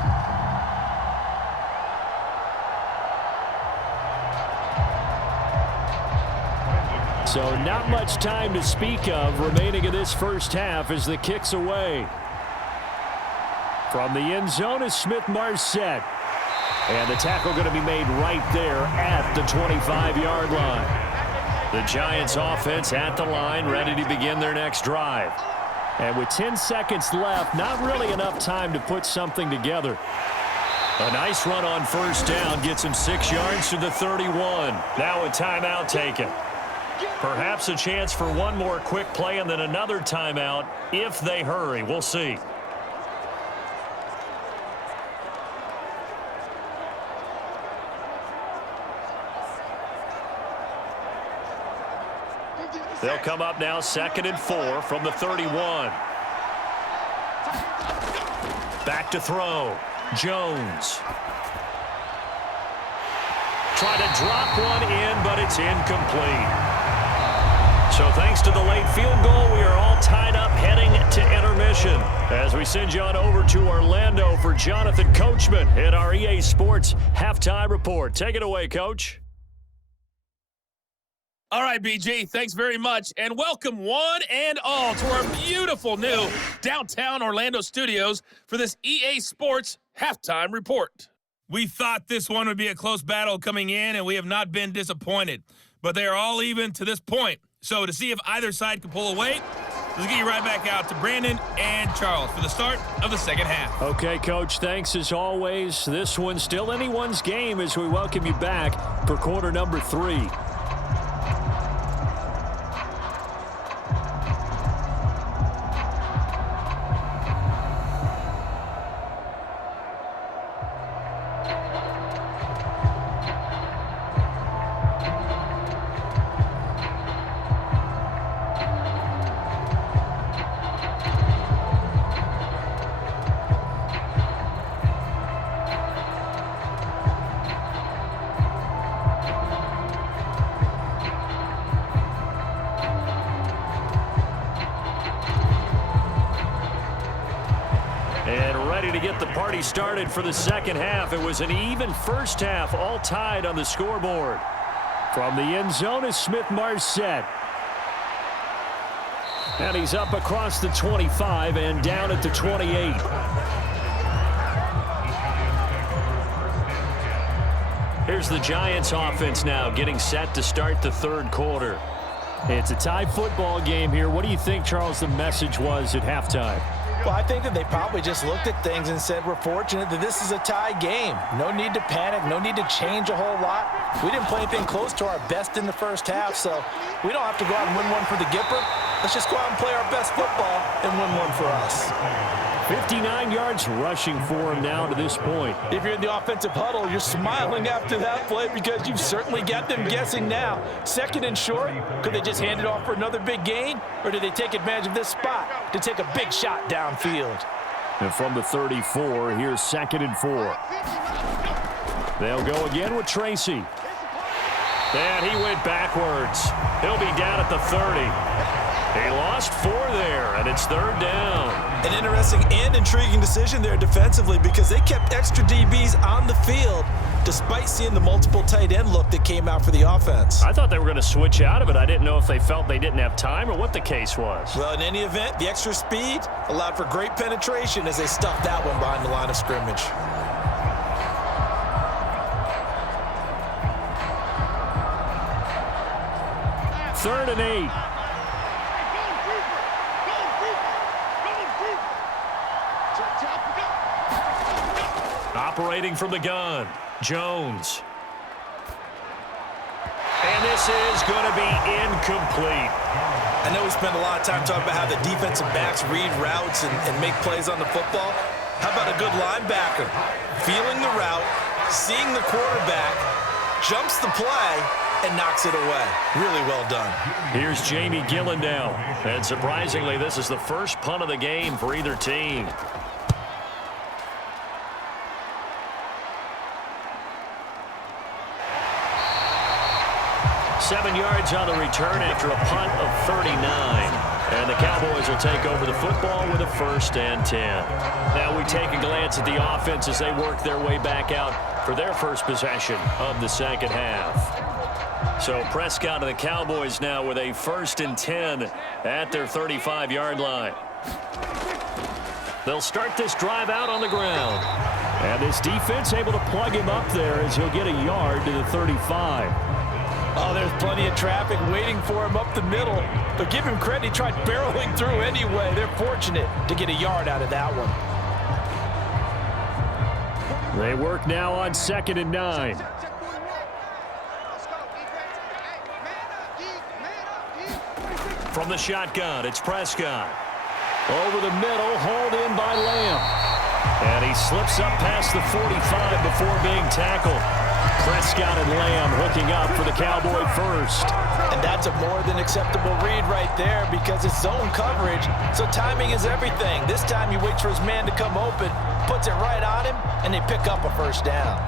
So not much time to speak of remaining in this first half as the kick's away. From the end zone is Smith-Marset. And the tackle going to be made right there at the 25-yard line. The Giants offense at the line, ready to begin their next drive. And with 10 seconds left, not really enough time to put something together. A nice run on first down gets him 6 yards to the 31. Now a timeout taken. Perhaps a chance for one more quick play and then another timeout if they hurry. We'll see. They'll come up now 2nd and 4 from the 31. Back to throw. Jones. Try to drop one in, but it's incomplete. So thanks to the late field goal, we are all tied up heading to intermission. As we send you on over to Orlando for Jonathan Coachman in our EA Sports Halftime Report. Take it away, Coach. All right, BG, thanks very much, and welcome one and all to our beautiful new downtown Orlando studios for this EA Sports Halftime Report. We thought this one would be a close battle coming in, and we have not been disappointed, but they are all even to this point. So to see if either side can pull away, let's get you right back out to Brandon and Charles for the start of the second half. Okay, Coach, thanks as always. This one's still anyone's game as we welcome you back for quarter number 3. Started for the second half. It was an even first half, all tied on the scoreboard. From the end zone is Smith-Marset. And he's up across the 25 and down at the 28. Here's the Giants offense now getting set to start the third quarter. It's a tie football game here. What do you think, Charles, the message was at halftime? Well, I think that they probably just looked at things and said, we're fortunate that this is a tie game. No need to panic. No need to change a whole lot. We didn't play anything close to our best in the first half, so we don't have to go out and win one for the Gipper. Let's just go out and play our best football and win one for us. 59 yards rushing for him now to this point. If you're in the offensive huddle, you're smiling after that play because you've certainly got them guessing now. 2nd and short, could they just hand it off for another big gain? Or did they take advantage of this spot to take a big shot downfield? And from the 34, here's 2nd and 4. They'll go again with Tracy. And he went backwards. He'll be down at the 30. He lost 4 there, and it's 3rd down. An interesting and intriguing decision there defensively because they kept extra DBs on the field despite seeing the multiple tight end look that came out for the offense. I thought they were going to switch out of it. I didn't know if they felt they didn't have time or what the case was. Well, in any event, the extra speed allowed for great penetration as they stuffed that one behind the line of scrimmage. Third and 8. Operating from the gun, Jones. And this is going to be incomplete. I know we spend a lot of time talking about how the defensive backs read routes and make plays on the football. How about a good linebacker? Feeling the route, seeing the quarterback, jumps the play, and knocks it away. Really well done. Here's Jamie Gillen now. And surprisingly, this is the first punt of the game for either team. 7 yards on the return after a punt of 39. And the Cowboys will take over the football with a 1st and 10. Now we take a glance at the offense as they work their way back out for their first possession of the second half. So Prescott and the Cowboys now with a 1st and 10 at their 35-yard line. They'll start this drive out on the ground. And this defense able to plug him up there as he'll get a yard to the 35. Oh, there's plenty of traffic waiting for him up the middle. But give him credit, he tried barreling through anyway. They're fortunate to get a yard out of that one. They work now on 2nd and 9. From the shotgun, it's Prescott. Over the middle, hauled in by Lamb. And he slips up past the 45 before being tackled. Prescott and Lamb hooking up for the Cowboy first. And that's a more than acceptable read right there because it's zone coverage, so timing is everything. This time he waits for his man to come open, puts it right on him, and they pick up a 1st down.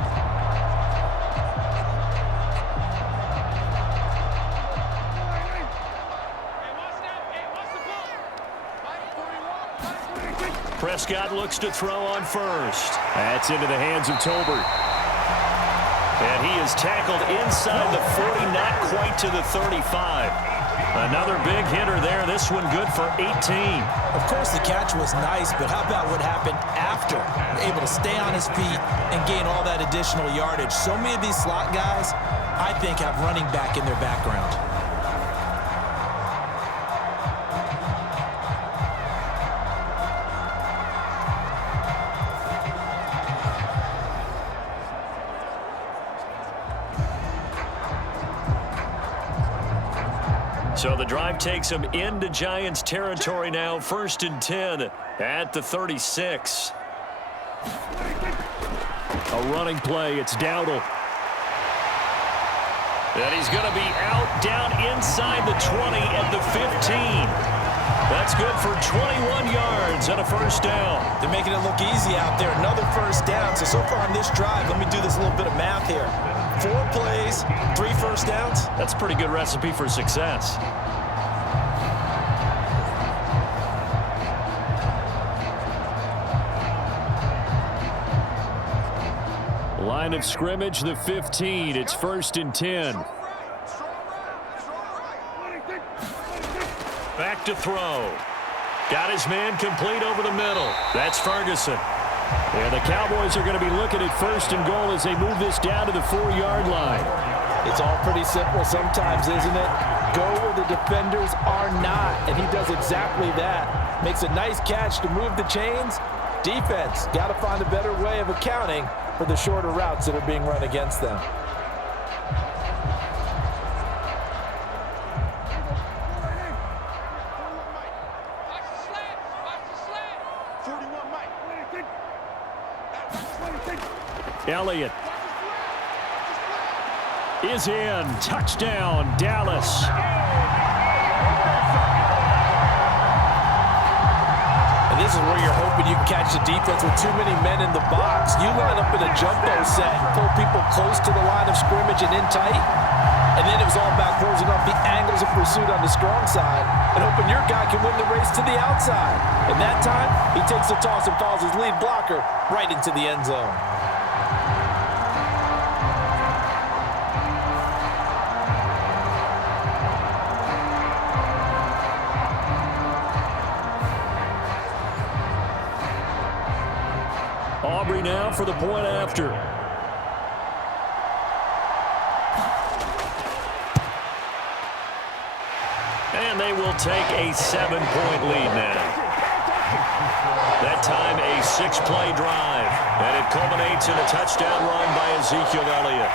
Prescott looks to throw on 1st. That's into the hands of Tolbert. And he is tackled inside the 40, not quite to the 35. Another big hitter there. This one good for 18. Of course, the catch was nice, but how about what happened after? Able to stay on his feet and gain all that additional yardage. So many of these slot guys, I think, have running back in their background. So the drive takes him into Giants territory now. 1st and 10 at the 36. A running play. It's Dowdle. And he's going to be out down inside the 20 at the 15. That's good for 21 yards and a 1st down. They're making it look easy out there. Another 1st down. So far on this drive, let me do this little bit of math here. 4 plays, 3 1st downs. That's a pretty good recipe for success. Line of scrimmage, the 15. It's 1st and 10. Back to throw. Got his man complete over the middle. That's Ferguson. And the Cowboys are going to be looking at 1st and goal as they move this down to the 4-yard line. It's all pretty simple sometimes, isn't it? Go where the defenders are not, and he does exactly that. Makes a nice catch to move the chains. Defense, got to find a better way of accounting for the shorter routes that are being run against them. Elliott is in. Touchdown, Dallas. And this is where you're hoping you can catch the defense with too many men in the box. You line up in a jumbo set and pull people close to the line of scrimmage and in tight. And then it was all about closing off the angles of pursuit on the strong side and hoping your guy can win the race to the outside. And that time, he takes the toss and follows his lead blocker right into the end zone. Aubrey now for the point after. And they will take a 7-point lead now. That time a 6-play drive. And it culminates in a touchdown run by Ezekiel Elliott.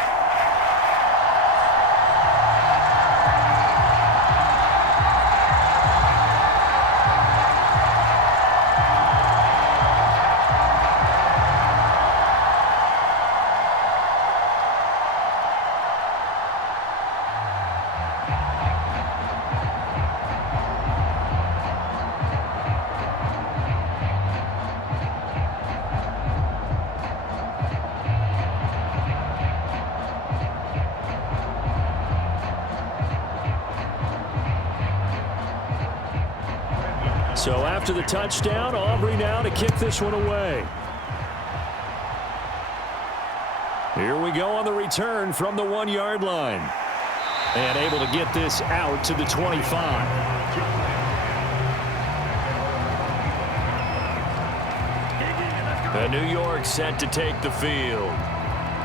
So after the touchdown, Aubrey now to kick this one away. Here we go on the return from the 1-yard line. And able to get this out to the 25. The New York set to take the field.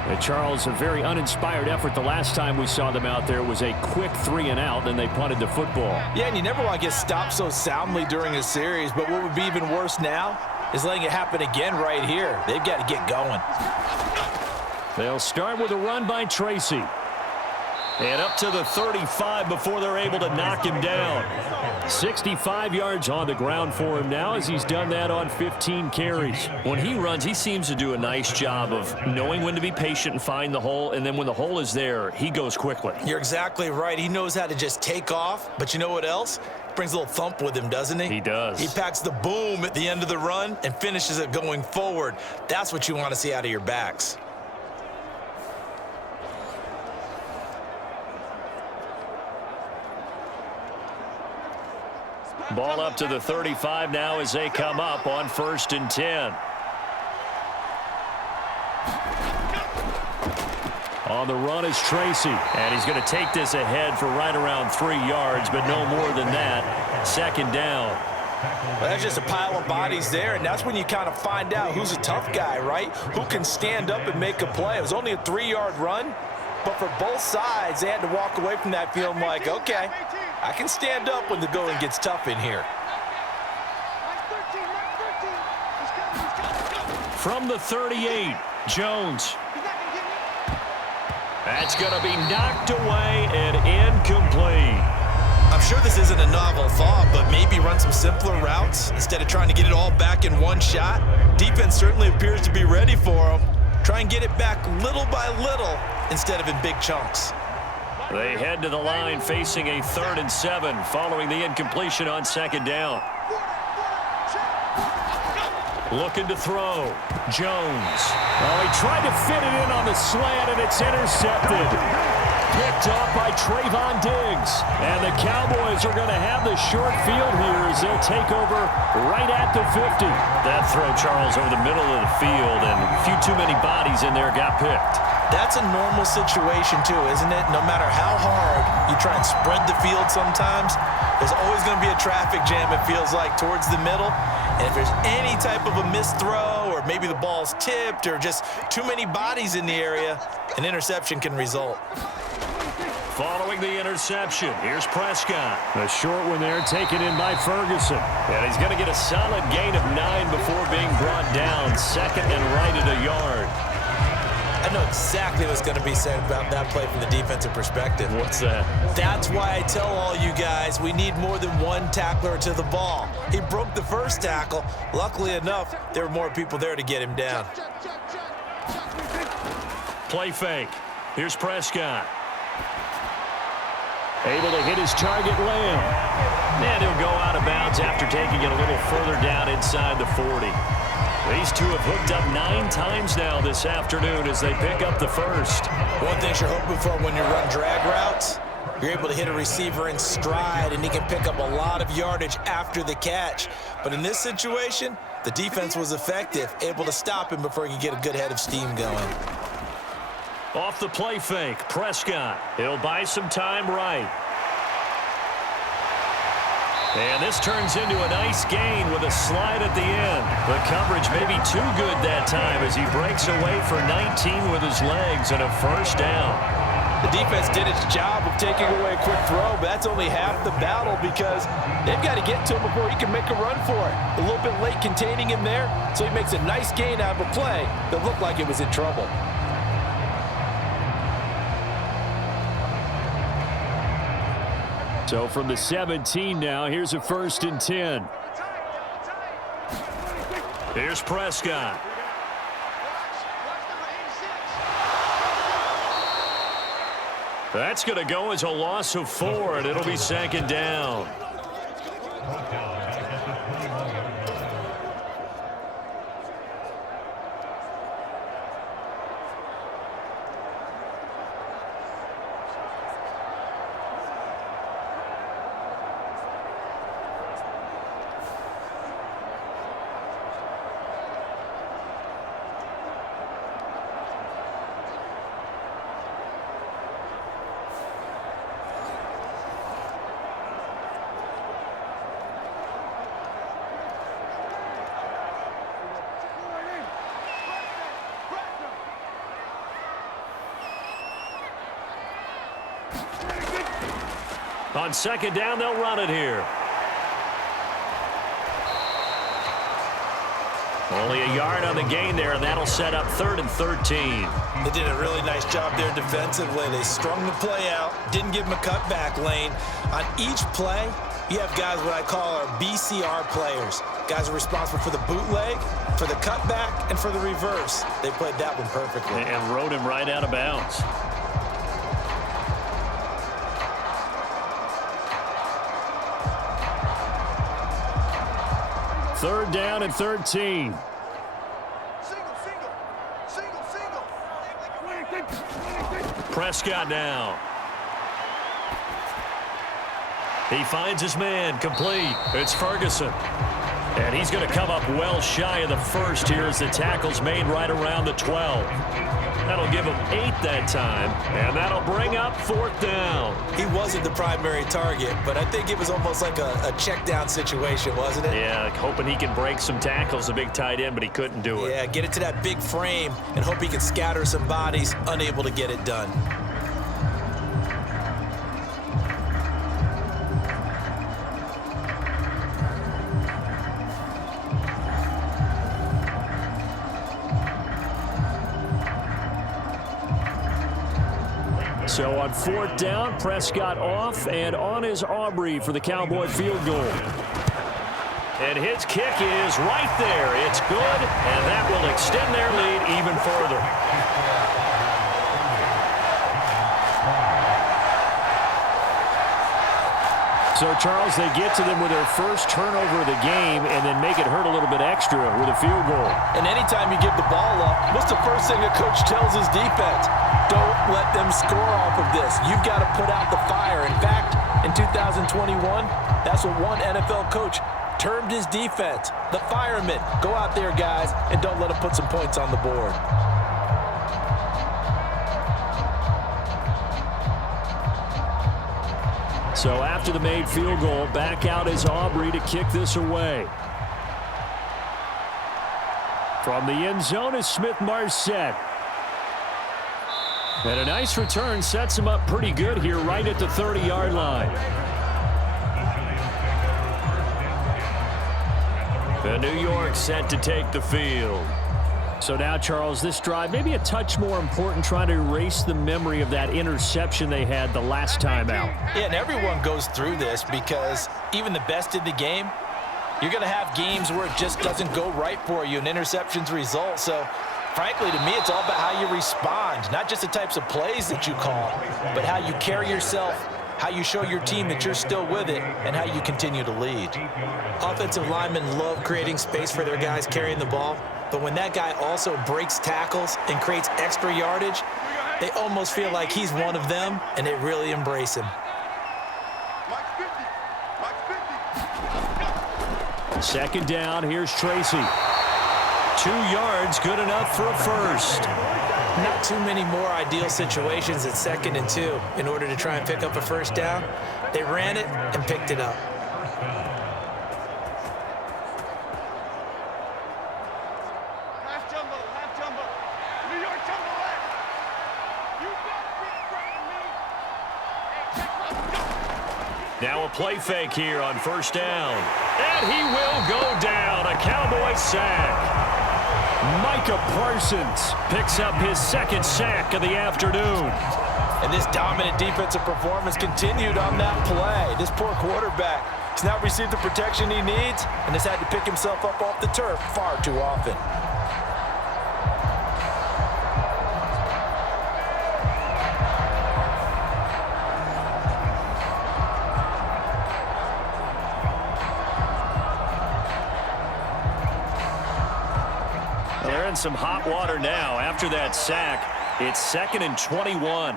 And Charles, a very uninspired effort. The last time we saw them out there was a quick 3-and-out, and they punted the football. Yeah, and you never want to get stopped so soundly during a series, but what would be even worse now is letting it happen again right here. They've got to get going. They'll start with a run by Tracy. And up to the 35 before they're able to knock him down. 65 yards on the ground for him now as he's done that on 15 carries. When he runs, he seems to do a nice job of knowing when to be patient and find the hole, and then when the hole is there, he goes quickly. You're exactly right. He knows how to just take off, but you know what else? Brings a little thump with him, doesn't he? He does. He packs the boom at the end of the run and finishes it going forward. That's what you want to see out of your backs. Ball up to the 35 now as they come up on 1st and 10. On the run is Tracy. And he's going to take this ahead for right around 3 yards, but no more than that. 2nd down. Well, that's just a pile of bodies there, and that's when you kind of find out who's a tough guy, right? Who can stand up and make a play. It was only a 3-yard run, but for both sides, they had to walk away from that feeling like, okay, I can stand up when the going gets tough in here. From the 38, Jones. That's going to be knocked away and incomplete. I'm sure this isn't a novel thought, but maybe run some simpler routes instead of trying to get it all back in one shot. Defense certainly appears to be ready for them. Try and get it back little by little instead of in big chunks. They head to the line facing a 3rd and 7 following the incompletion on 2nd down. Looking to throw. Jones. Oh, he tried to fit it in on the slant, and it's intercepted. Picked off by Trayvon Diggs. And the Cowboys are going to have the short field here as they'll take over right at the 50. That throw, Charles, over the middle of the field, and a few too many bodies in there got picked. That's a normal situation too, isn't it? No matter how hard you try and spread the field sometimes, there's always going to be a traffic jam, it feels like, towards the middle. And if there's any type of a missed throw, or maybe the ball's tipped, or just too many bodies in the area, an interception can result. Following the interception, here's Prescott. A short one there taken in by Ferguson. And he's going to get a solid gain of 9 before being brought down. 2nd and right at a yard. I know exactly what's going to be said about that play from the defensive perspective. What's that? That's why I tell all you guys we need more than one tackler to the ball. He broke the first tackle. Luckily enough, there were more people there to get him down. Play fake. Here's Prescott. Able to hit his target, Lamb. And he'll go out of bounds after taking it a little further down inside the 40. These two have hooked up 9 times now this afternoon as they pick up the first. One thing you're hoping for when you run drag routes, you're able to hit a receiver in stride, and he can pick up a lot of yardage after the catch. But in this situation, the defense was effective, able to stop him before he could get a good head of steam going. Off the play fake, Prescott. He'll buy some time right. And this turns into a nice gain with a slide at the end. The coverage may be too good that time as he breaks away for 19 with his legs and a 1st down. The defense did its job of taking away a quick throw, but that's only half the battle because they've got to get to him before he can make a run for it. A little bit late containing him there, so he makes a nice gain out of a play that looked like it was in trouble. So from the 17 now, here's a 1st and 10. Here's Prescott. That's going to go as a loss of 4, and it'll be 2nd down. On second down, they'll run it here. Only a yard on the gain there, and that'll set up 3rd and 13. They did a really nice job there defensively. They strung the play out, didn't give him a cutback lane. On each play, you have guys what I call our BCR players. Guys are responsible for the bootleg, for the cutback, and for the reverse. They played that one perfectly. And rode him right out of bounds. Third down and 13. Prescott now. He finds his man, complete. It's Ferguson. And he's going to come up well shy of the first here as the tackle's made right around the 12. That'll give him 8 that time, and that'll bring up 4th down. He wasn't the primary target, but I think it was almost like a check down situation, wasn't it? Yeah, hoping he can break some tackles, the big tight end, but he couldn't do it. Yeah, get it to that big frame and hope he can scatter some bodies, unable to get it done. So on 4th down, Prescott off, and on is Aubrey for the Cowboy field goal. And his kick is right there. It's good, and that will extend their lead even further. So, Charles, they get to them with their first turnover of the game and then make it hurt a little bit extra with a field goal. And anytime you give the ball up, what's the first thing a coach tells his defense? Don't let them score off of this. You've got to put out the fire. In fact, in 2021, that's what one NFL coach termed his defense. The firemen. Go out there, guys, and don't let them put some points on the board. So after the made field goal, back out is Aubrey to kick this away. From the end zone is Smith-Marset. And a nice return sets him up pretty good here right at the 30-yard line. The New York set to take the field. So now, Charles, this drive maybe a touch more important, trying to erase the memory of that interception they had the last time out. Yeah, and everyone goes through this because even the best in the game, you're going to have games where it just doesn't go right for you and interceptions result. So, frankly, to me, it's all about how you respond, not just the types of plays that you call, but how you carry yourself, how you show your team that you're still with it, and how you continue to lead. Offensive linemen love creating space for their guys carrying the ball. But when that guy also breaks tackles and creates extra yardage, they almost feel like he's one of them, and they really embrace him. Second down, here's Tracy. 2 yards, good enough for a first. Not too many more ideal situations at 2nd and 2 in order to try and pick up a first down. They ran it and picked it up. Now a play fake here on first down. And he will go down. A Cowboy sack. Micah Parsons picks up his 2nd sack of the afternoon. And this dominant defensive performance continued on that play. This poor quarterback has not received the protection he needs and has had to pick himself up off the turf far too often. They're in some hot water now after that sack. It's 2nd and 21.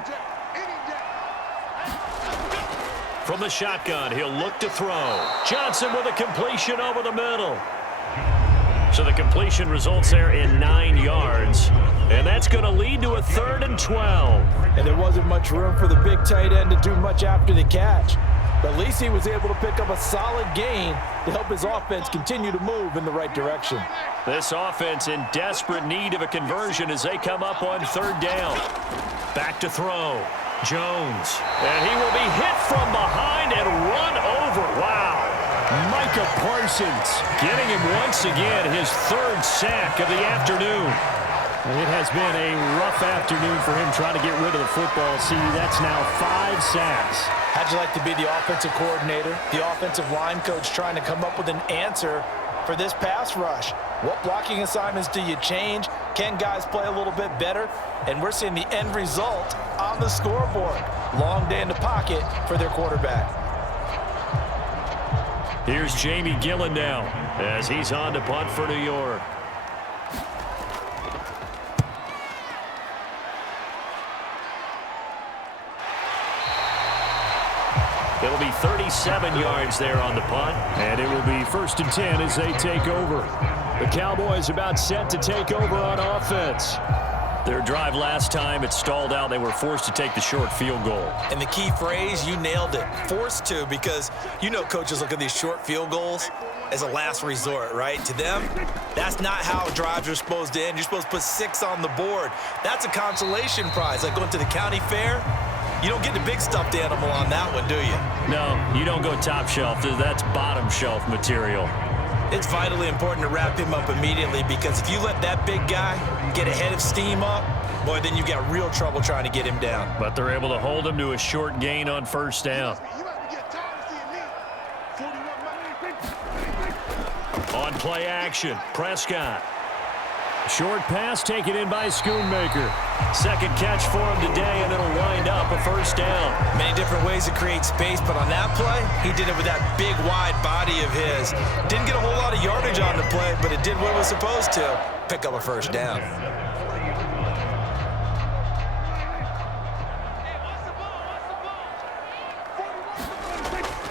From the shotgun, he'll look to throw. Johnson with a completion over the middle. So the completion results there in 9 yards. And that's going to lead to a 3rd and 12. And there wasn't much room for the big tight end to do much after the catch. But at least he was able to pick up a solid gain to help his offense continue to move in the right direction. This offense in desperate need of a conversion as they come up on 3rd down. Back to throw. Jones. And he will be hit from behind and run over. Wow. Micah Parsons getting him once again, his third sack of the afternoon. It has been a rough afternoon for him trying to get rid of the football. CeeDee, that's now 5 sacks. How'd you like to be the offensive coordinator, the offensive line coach trying to come up with an answer for this pass rush? What blocking assignments do you change? Can guys play a little bit better? And we're seeing the end result on the scoreboard. Long day in the pocket for their quarterback. Here's Jamie Gillen now as he's on to punt for New York. It'll be 37 yards there on the punt. And it will be 1st and 10 as they take over. The Cowboys about set to take over on offense. Their drive last time, it stalled out. They were forced to take the short field goal. And the key phrase, you nailed it. Forced to, because you know coaches look at these short field goals as a last resort, right? To them, that's not how drives are supposed to end. You're supposed to put 6 on the board. That's a consolation prize. Like going to the county fair, you don't get the big stuffed animal on that one, do you? No, you don't go top shelf. That's bottom shelf material. It's vitally important to wrap him up immediately, because if you let that big guy get ahead of steam up, boy, then you've got real trouble trying to get him down. But they're able to hold him to a short gain on 1st down. On play action, Prescott. Short pass taken in by Schoonmaker. Second catch for him today, and it'll wind up a 1st down. Many different ways to create space, but on that play, he did it with that big, wide body of his. Didn't get a whole lot of yardage on the play, but it did what it was supposed to. Pick up a 1st down.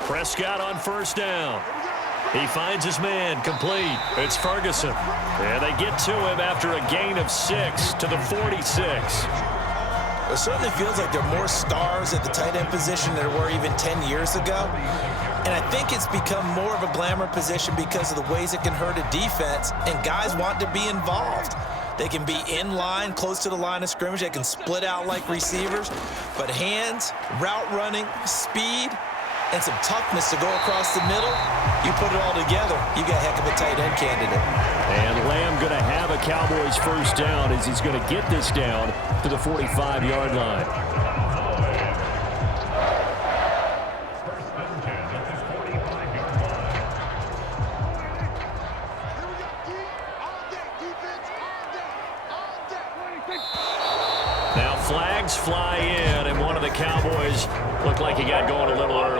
Prescott on 1st down. He finds his man, complete. It's Ferguson. And they get to him after a gain of 6 to the 46. It certainly feels like there are more stars at the tight end position than there were even 10 years ago. And I think it's become more of a glamour position because of the ways it can hurt a defense, and guys want to be involved. They can be in line, close to the line of scrimmage. They can split out like receivers. But hands, route running, speed, and some toughness to go across the middle, you put it all together, you got a heck of a tight end candidate. And Lamb going to have a Cowboys 1st down as he's going to get this down to the 45-yard line. Now flags fly in, and one of the Cowboys looked like he got going a little early.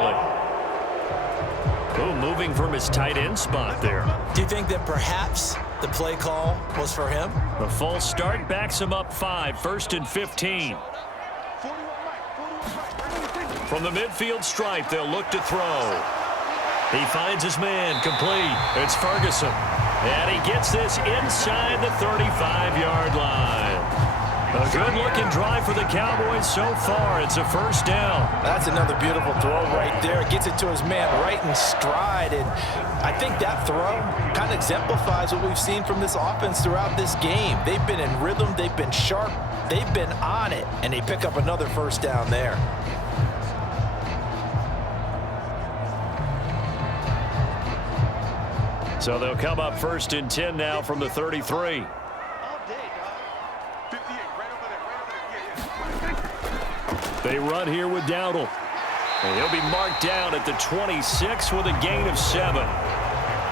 Ooh, moving from his tight end spot there. Do you think that perhaps the play call was for him? The false start backs him up 5, 1st and 15. From the midfield stripe, they'll look to throw. He finds his man, complete. It's Ferguson. And he gets this inside the 35-yard line. A good-looking drive for the Cowboys so far. It's a 1st down. That's another beautiful throw right there. Gets it to his man right in stride. And I think that throw kind of exemplifies what we've seen from this offense throughout this game. They've been in rhythm. They've been sharp. They've been on it. And they pick up another 1st down there. So they'll come up 1st and 10 now from the 33. They run here with Dowdle. And he'll be marked down at the 26 with a gain of 7.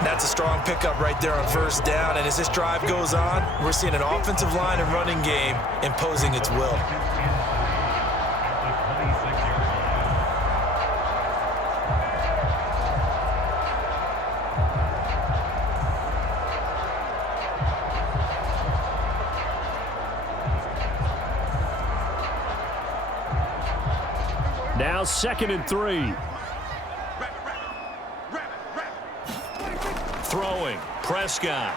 That's a strong pickup right there on 1st down. And as this drive goes on, we're seeing an offensive line and running game imposing its will. Now 2nd and 3. Throwing, Prescott.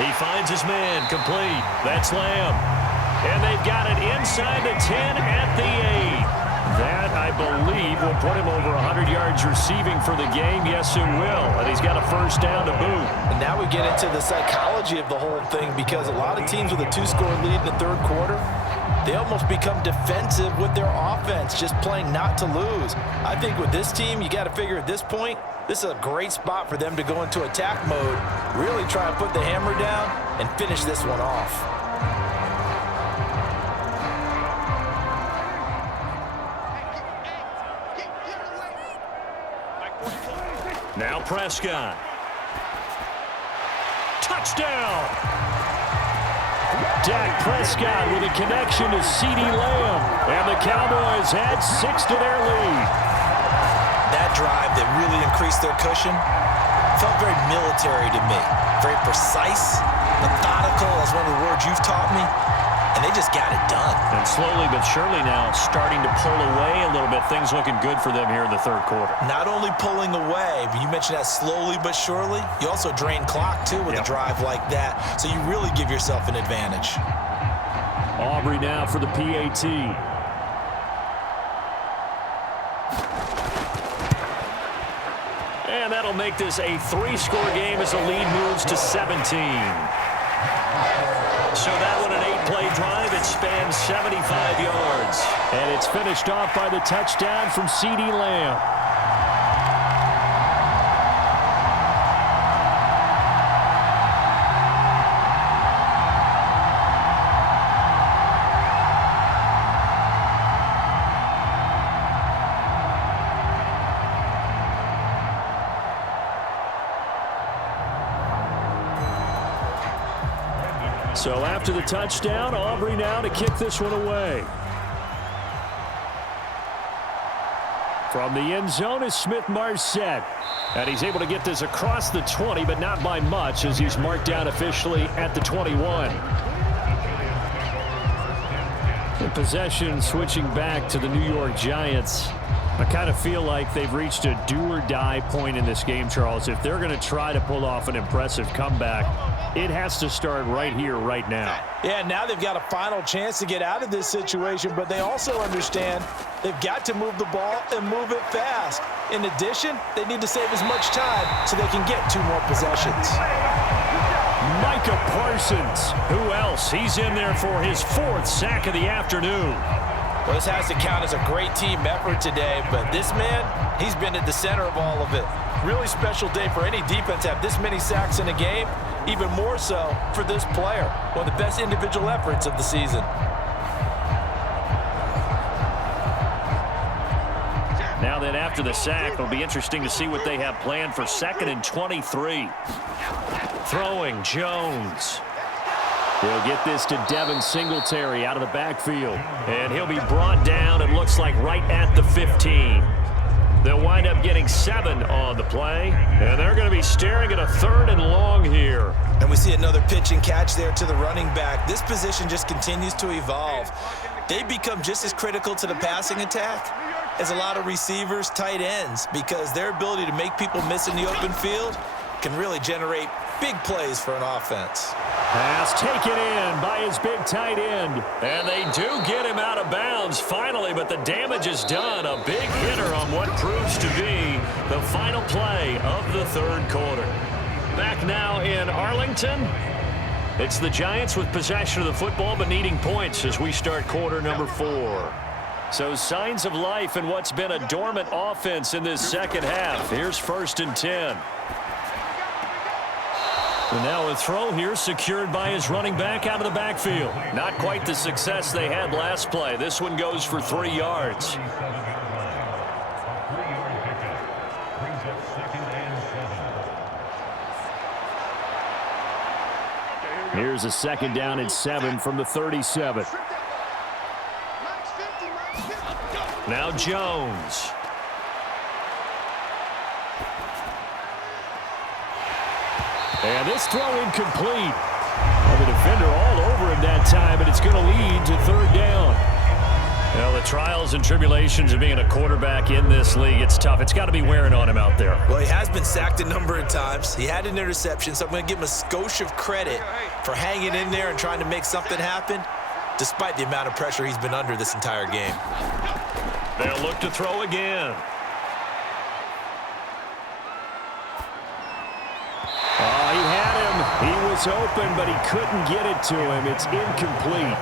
He finds his man, complete. That's Lamb. And they've got it inside the 10 at the 8. That, I believe, will put him over 100 yards receiving for the game. Yes, it will. And he's got a 1st down to boot. And now we get into the psychology of the whole thing, because a lot of teams with a 2-score lead in the 3rd quarter, they almost become defensive with their offense, just playing not to lose. I think with this team, you got to figure at this point, this is a great spot for them to go into attack mode, really try and put the hammer down and finish this one off. Now Prescott. Touchdown! Dak Prescott with a connection to CeeDee Lamb. And the Cowboys add 6 to their lead. That drive that really increased their cushion felt very military to me. Very precise, methodical. That's one of the words you've taught me. And they just got it done. And slowly but surely now starting to pull away a little bit. Things looking good for them here in the third quarter. Not only pulling away, but you mentioned that slowly but surely. You also drain clock, too, with a drive like that. So you really give yourself an advantage. Aubrey now for the PAT. And that'll make this a 3-score game as the lead moves to 17. So that one an 8-play drive. It spans 75 yards. And it's finished off by the touchdown from CeeDee Lamb. So after the touchdown, Aubrey now to kick this one away. From the end zone is Smith-Marset. And he's able to get this across the 20, but not by much as he's marked down officially at the 21. The possession switching back to the New York Giants. I kind of feel like they've reached a do-or-die point in this game, Charles. If they're going to try to pull off an impressive comeback, it has to start right here, right now. Yeah, now they've got a final chance to get out of this situation, but they also understand they've got to move the ball and move it fast. In addition, they need to save as much time so they can get 2 more possessions. Micah Parsons. Who else? He's in there for his 4th sack of the afternoon. Well, this has to count as a great team effort today, but this man, he's been at the center of all of it. Really special day for any defense to have this many sacks in a game, even more so for this player. One of the best individual efforts of the season. Now then, after the sack, it'll be interesting to see what they have planned for 2nd and 23. Throwing Jones. He'll get this to Devin Singletary out of the backfield. And he'll be brought down, it looks like, right at the 15. They'll wind up getting 7 on the play. And they're going to be staring at a 3rd and long here. And we see another pitch and catch there to the running back. This position just continues to evolve. They become just as critical to the passing attack as a lot of receivers, tight ends, because their ability to make people miss in the open field can really generate big plays for an offense. Pass taken in by his big tight end. And they do get him out of bounds finally, but the damage is done. A big hitter on what proves to be the final play of the 3rd quarter. Back now in Arlington. It's the Giants with possession of the football but needing points as we start quarter number 4. So signs of life in what's been a dormant offense in this second half. Here's 1st and 10. And now a throw here secured by his running back out of the backfield. Not quite the success they had last play. This one goes for 3 yards. Here's a 2nd down and 7 from the 37. Now Jones. And this throw incomplete. Well, the defender all over him that time, but it's going to lead to 3rd down. Well, the trials and tribulations of being a quarterback in this league, it's tough. It's got to be wearing on him out there. Well, he has been sacked a number of times. He had an interception, so I'm going to give him a skosh of credit for hanging in there and trying to make something happen, despite the amount of pressure he's been under this entire game. They'll look to throw again. Oh, he had him. He was open, but he couldn't get it to him. It's incomplete.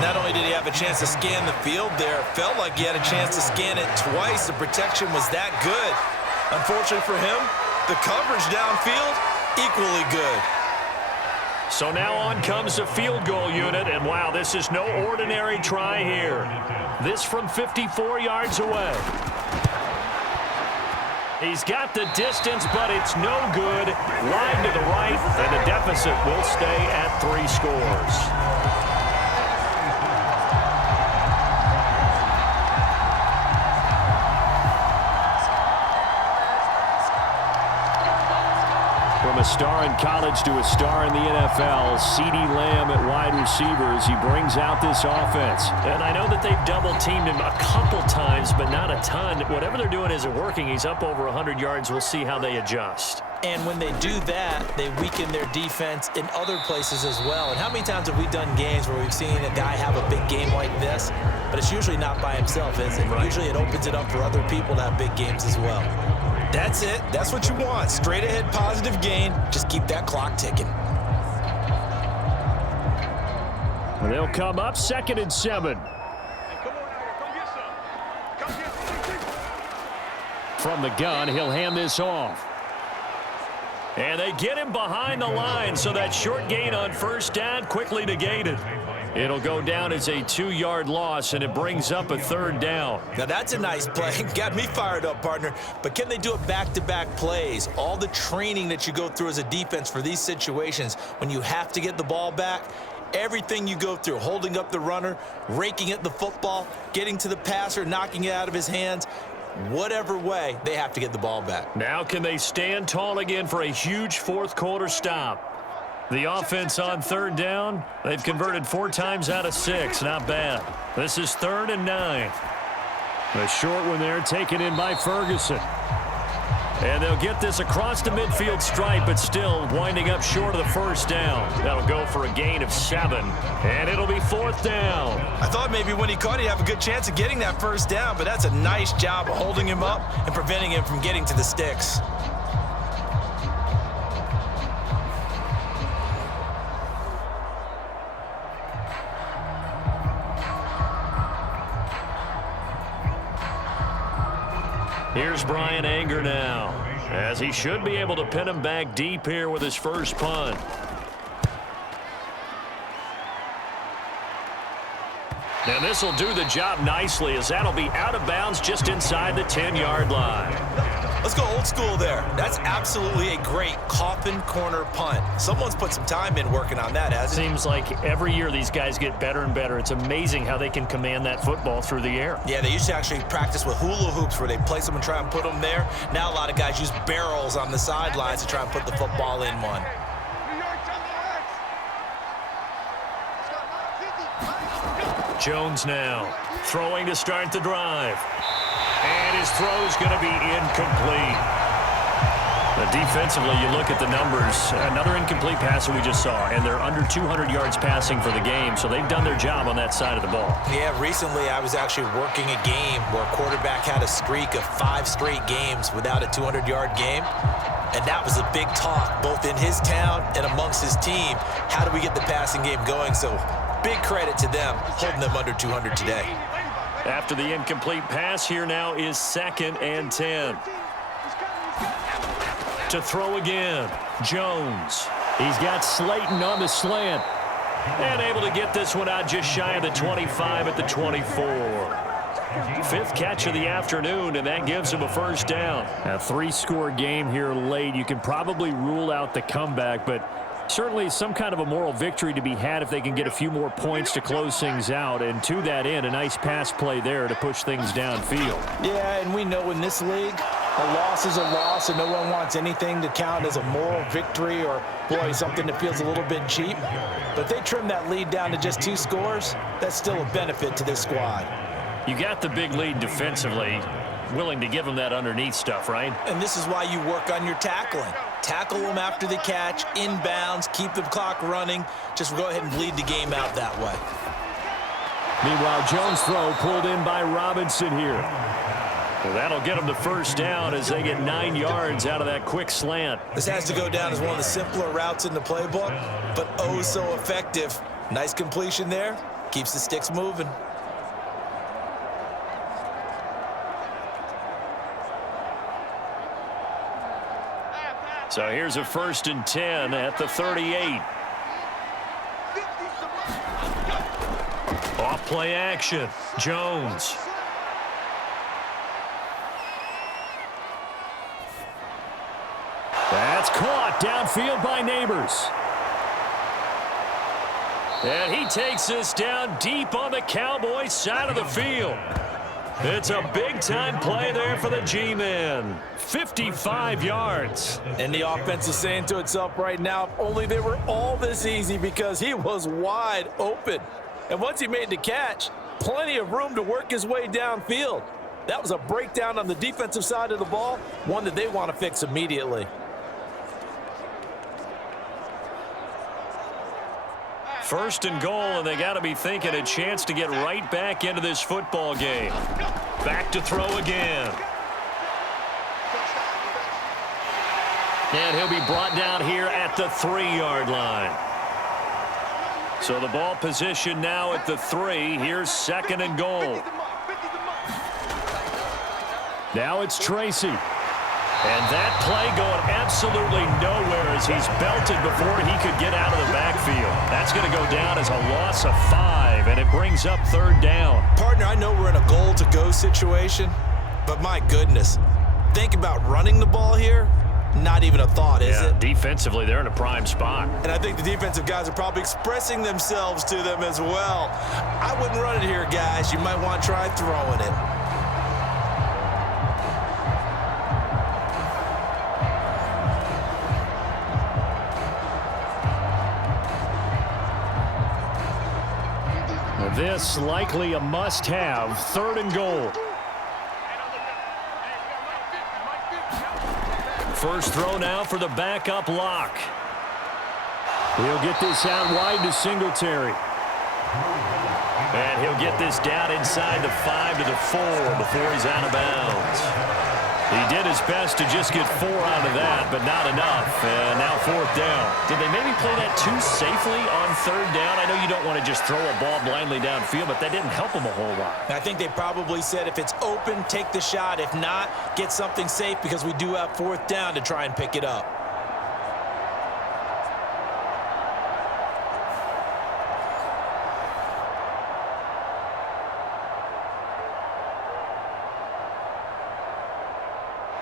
Not only did he have a chance to scan the field there, it felt like he had a chance to scan it twice. The protection was that good. Unfortunately for him, the coverage downfield, equally good. So now on comes the field goal unit, and wow, this is no ordinary try here. This from 54 yards away. He's got the distance, but it's no good. Wide to the right, and the deficit will stay at 3 scores. From a star in college to a star in the NFL, CeeDee Lamb at wide receiver as he brings out this offense. And I know that they've double-teamed him a couple times, but not a ton. Whatever they're doing isn't working. He's up over 100 yards. We'll see how they adjust. And when they do that, they weaken their defense in other places as well. And how many times have we done games where we've seen a guy have a big game like this, but it's usually not by himself, is it? Right. Usually it opens it up for other people to have big games as well. That's it. That's what you want. Straight ahead positive gain. Just keep that clock ticking. They'll come up 2nd and 7. From the gun, he'll hand this off. And they get him behind the line, so that short gain on first down quickly negated. It'll go down as a 2-yard loss, and it brings up a 3rd down. Now that's a nice play. Got me fired up, partner. But can they do it back-to-back plays? All the training that you go through as a defense for these situations, when you have to get the ball back, everything you go through, holding up the runner, raking at the football, getting to the passer, knocking it out of his hands, whatever way, they have to get the ball back. Now can they stand tall again for a huge 4th quarter stop? The offense on 3rd down, they've converted 4 times out of 6. Not bad. This is 3rd and 9. The short one there taken in by Ferguson. And they'll get this across the midfield stripe, but still winding up short of the 1st down. That'll go for a gain of 7, and it'll be 4th down. I thought maybe when he caught, he'd have a good chance of getting that 1st down, but that's a nice job of holding him up and preventing him from getting to the sticks. Here's Brian Anger now, as he should be able to pin him back deep here with his first punt. And this will do the job nicely, as that'll be out of bounds just inside the 10-yard line. Let's go old school there. That's absolutely a great coffin corner punt. Someone's put some time in working on that, hasn't it? Seems like every year these guys get better and better. It's amazing how they can command that football through the air. Yeah, they used to actually practice with hula hoops where they place them and try and put them there. Now a lot of guys use barrels on the sidelines to try and put the football in one. Jones now throwing to start the drive. And his throw is going to be incomplete. Defensively, you look at the numbers. Another incomplete pass that we just saw, and they're under 200 yards passing for the game, so they've done their job on that side of the ball. Yeah, recently I was actually working a game where a quarterback had a streak of 5 straight games without a 200-yard game. And that was a big talk, both in his town and amongst his team. How do we get the passing game going? So big credit to them, holding them under 200 today. After the incomplete pass, here now is 2nd and 10. To throw again, Jones. He's got Slayton on the slant. And able to get this one out just shy of the 25 at the 24. 5th catch of the afternoon, and that gives him a 1st down. A 3-score game here late. You can probably rule out the comeback, but certainly some kind of a moral victory to be had if they can get a few more points to close things out. And to that end, a nice pass play there to push things downfield. Yeah, and we know in this league, a loss is a loss, and no one wants anything to count as a moral victory or, boy, something that feels a little bit cheap. But if they trim that lead down to just 2 scores, that's still a benefit to this squad. You got the big lead defensively, willing to give them that underneath stuff, right? And this is why you work on your tackling. Tackle them after the catch, inbounds, keep the clock running. Just go ahead and bleed the game out that way. Meanwhile, Jones' throw pulled in by Robinson here. Well, that'll get them the 1st down as they get 9 yards out of that quick slant. This has to go down as one of the simpler routes in the playbook, but oh so effective. Nice completion there. Keeps the sticks moving. So here's a 1st and 10 at the 38. Off play action. Jones. That's caught downfield by Nabers. And he takes this down deep on the Cowboys side of the field. It's a big-time play there for the G-men. 55 yards. And the offense is saying to itself right now, if only they were all this easy, because he was wide open. And once he made the catch, plenty of room to work his way downfield. That was a breakdown on the defensive side of the ball, one that they want to fix immediately. First and goal, and they got to be thinking a chance to get right back into this football game. Back to throw again. And he'll be brought down here at the 3-yard line. So the ball position now at the 3. Here's 2nd and goal. Now it's Tracy. And that play going absolutely nowhere as he's belted before he could get out of the backfield. That's going to go down as a loss of 5, and it brings up 3rd down. Partner, I know we're in a goal-to-go situation, but my goodness, think about running the ball here. Not even a thought, is it? Defensively, they're in a prime spot. And I think the defensive guys are probably expressing themselves to them as well. I wouldn't run it here, guys. You might want to try throwing it. This likely a must-have. 3rd and goal. First throw now for the backup lock. He'll get this out wide to Singletary. And he'll get this down inside the 5 to the 4 before he's out of bounds. He did his best to just get 4 out of that, but not enough. And now 4th down. Did they maybe play that too safely on 3rd down? I know you don't want to just throw a ball blindly downfield, but that didn't help him a whole lot. I think they probably said if it's open, take the shot. If not, get something safe, because we do have 4th down to try and pick it up.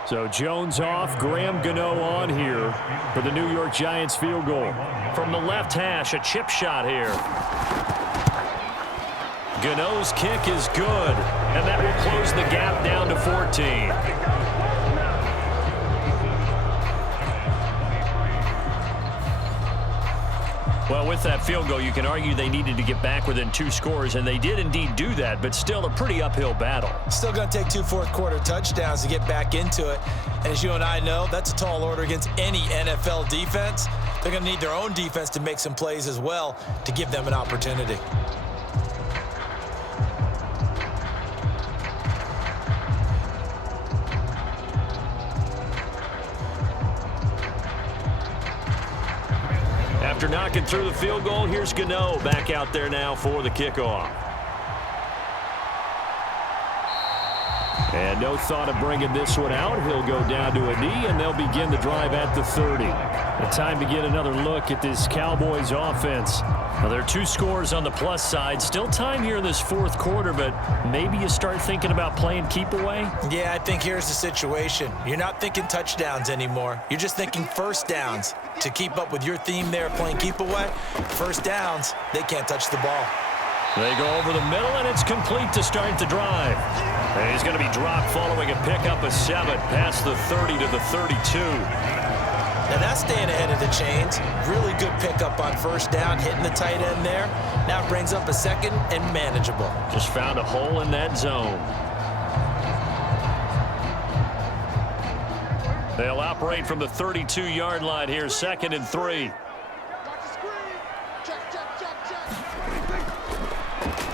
So Jones off, Graham Gano on here for the New York Giants field goal. From the left hash, a chip shot here. Gano's kick is good, and that will close the gap down to 14. Well, with that field goal, you can argue they needed to get back within 2 scores, and they did indeed do that, but still a pretty uphill battle. Still going to take 2 fourth-quarter touchdowns to get back into it. And as you and I know, that's a tall order against any NFL defense. They're going to need their own defense to make some plays as well to give them an opportunity. After knocking through the field goal, here's Gano back out there now for the kickoff. And no thought of bringing this one out. He'll go down to a knee, and they'll begin the drive at the 30. The time to get another look at this Cowboys offense. Well, there are 2 scores on the plus side. Still time here in this 4th quarter, but maybe you start thinking about playing keep away? Yeah, I think here's the situation. You're not thinking touchdowns anymore. You're just thinking 1st downs. To keep up with your theme there, playing keep away, 1st downs, they can't touch the ball. They go over the middle, and it's complete to start the drive. And he's going to be dropped following a pickup of 7 past the 30 to the 32. Now that's staying ahead of the chains. Really good pickup on 1st down, hitting the tight end there. Now brings up a 2nd and manageable. Just found a hole in that zone. They'll operate from the 32-yard line here, 2nd and 3.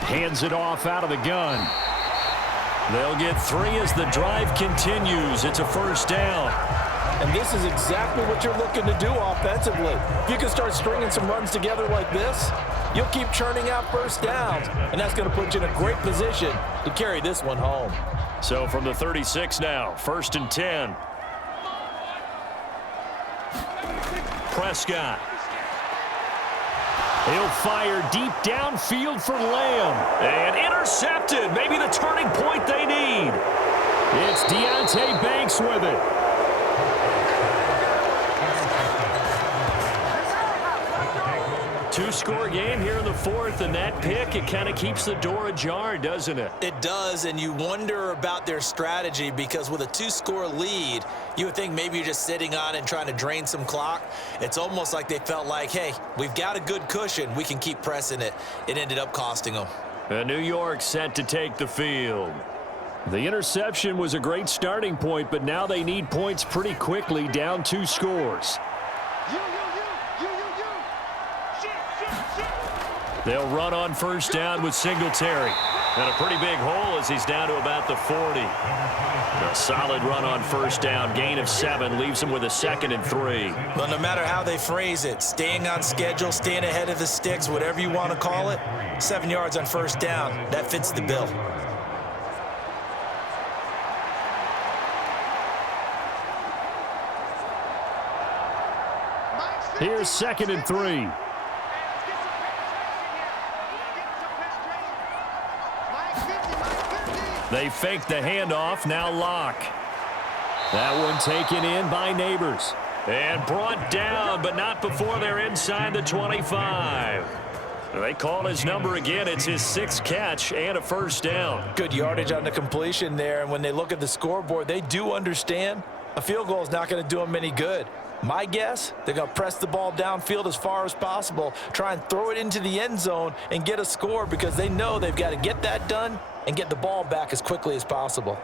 Hands it off out of the gun. They'll get 3 as the drive continues. It's a 1st down. And this is exactly what you're looking to do offensively. If you can start stringing some runs together like this, you'll keep churning out first downs, and that's going to put you in a great position to carry this one home. So from the 36 now, 1st and 10. Prescott. He'll fire deep downfield for Lamb. And intercepted. Maybe the turning point they need. It's Deonte Banks with it. Two-score game here in the 4th, and that pick, it kind of keeps the door ajar, doesn't it? It does, and you wonder about their strategy because with a 2-score lead, you would think maybe you're just sitting on and trying to drain some clock. It's almost like they felt like, hey, we've got a good cushion. We can keep pressing it. It ended up costing them. New York set to take the field. The interception was a great starting point, but now they need points pretty quickly, down 2 scores. They'll run on first down with Singletary. And a pretty big hole as he's down to about the 40. A solid run on first down. Gain of 7 leaves him with a 2nd and 3. Well, no matter how they phrase it, staying on schedule, staying ahead of the sticks, whatever you want to call it, 7 yards on first down, that fits the bill. Here's 2nd and 3. They fake the handoff, now Lock. That one taken in by Nabers. And brought down, but not before they're inside the 25. They call his number again. It's his 6th catch and a first down. Good yardage on the completion there, and when they look at the scoreboard, they do understand a field goal is not going to do them any good. My guess, they're going to press the ball downfield as far as possible, try and throw it into the end zone and get a score because they know they've got to get that done and get the ball back as quickly as possible.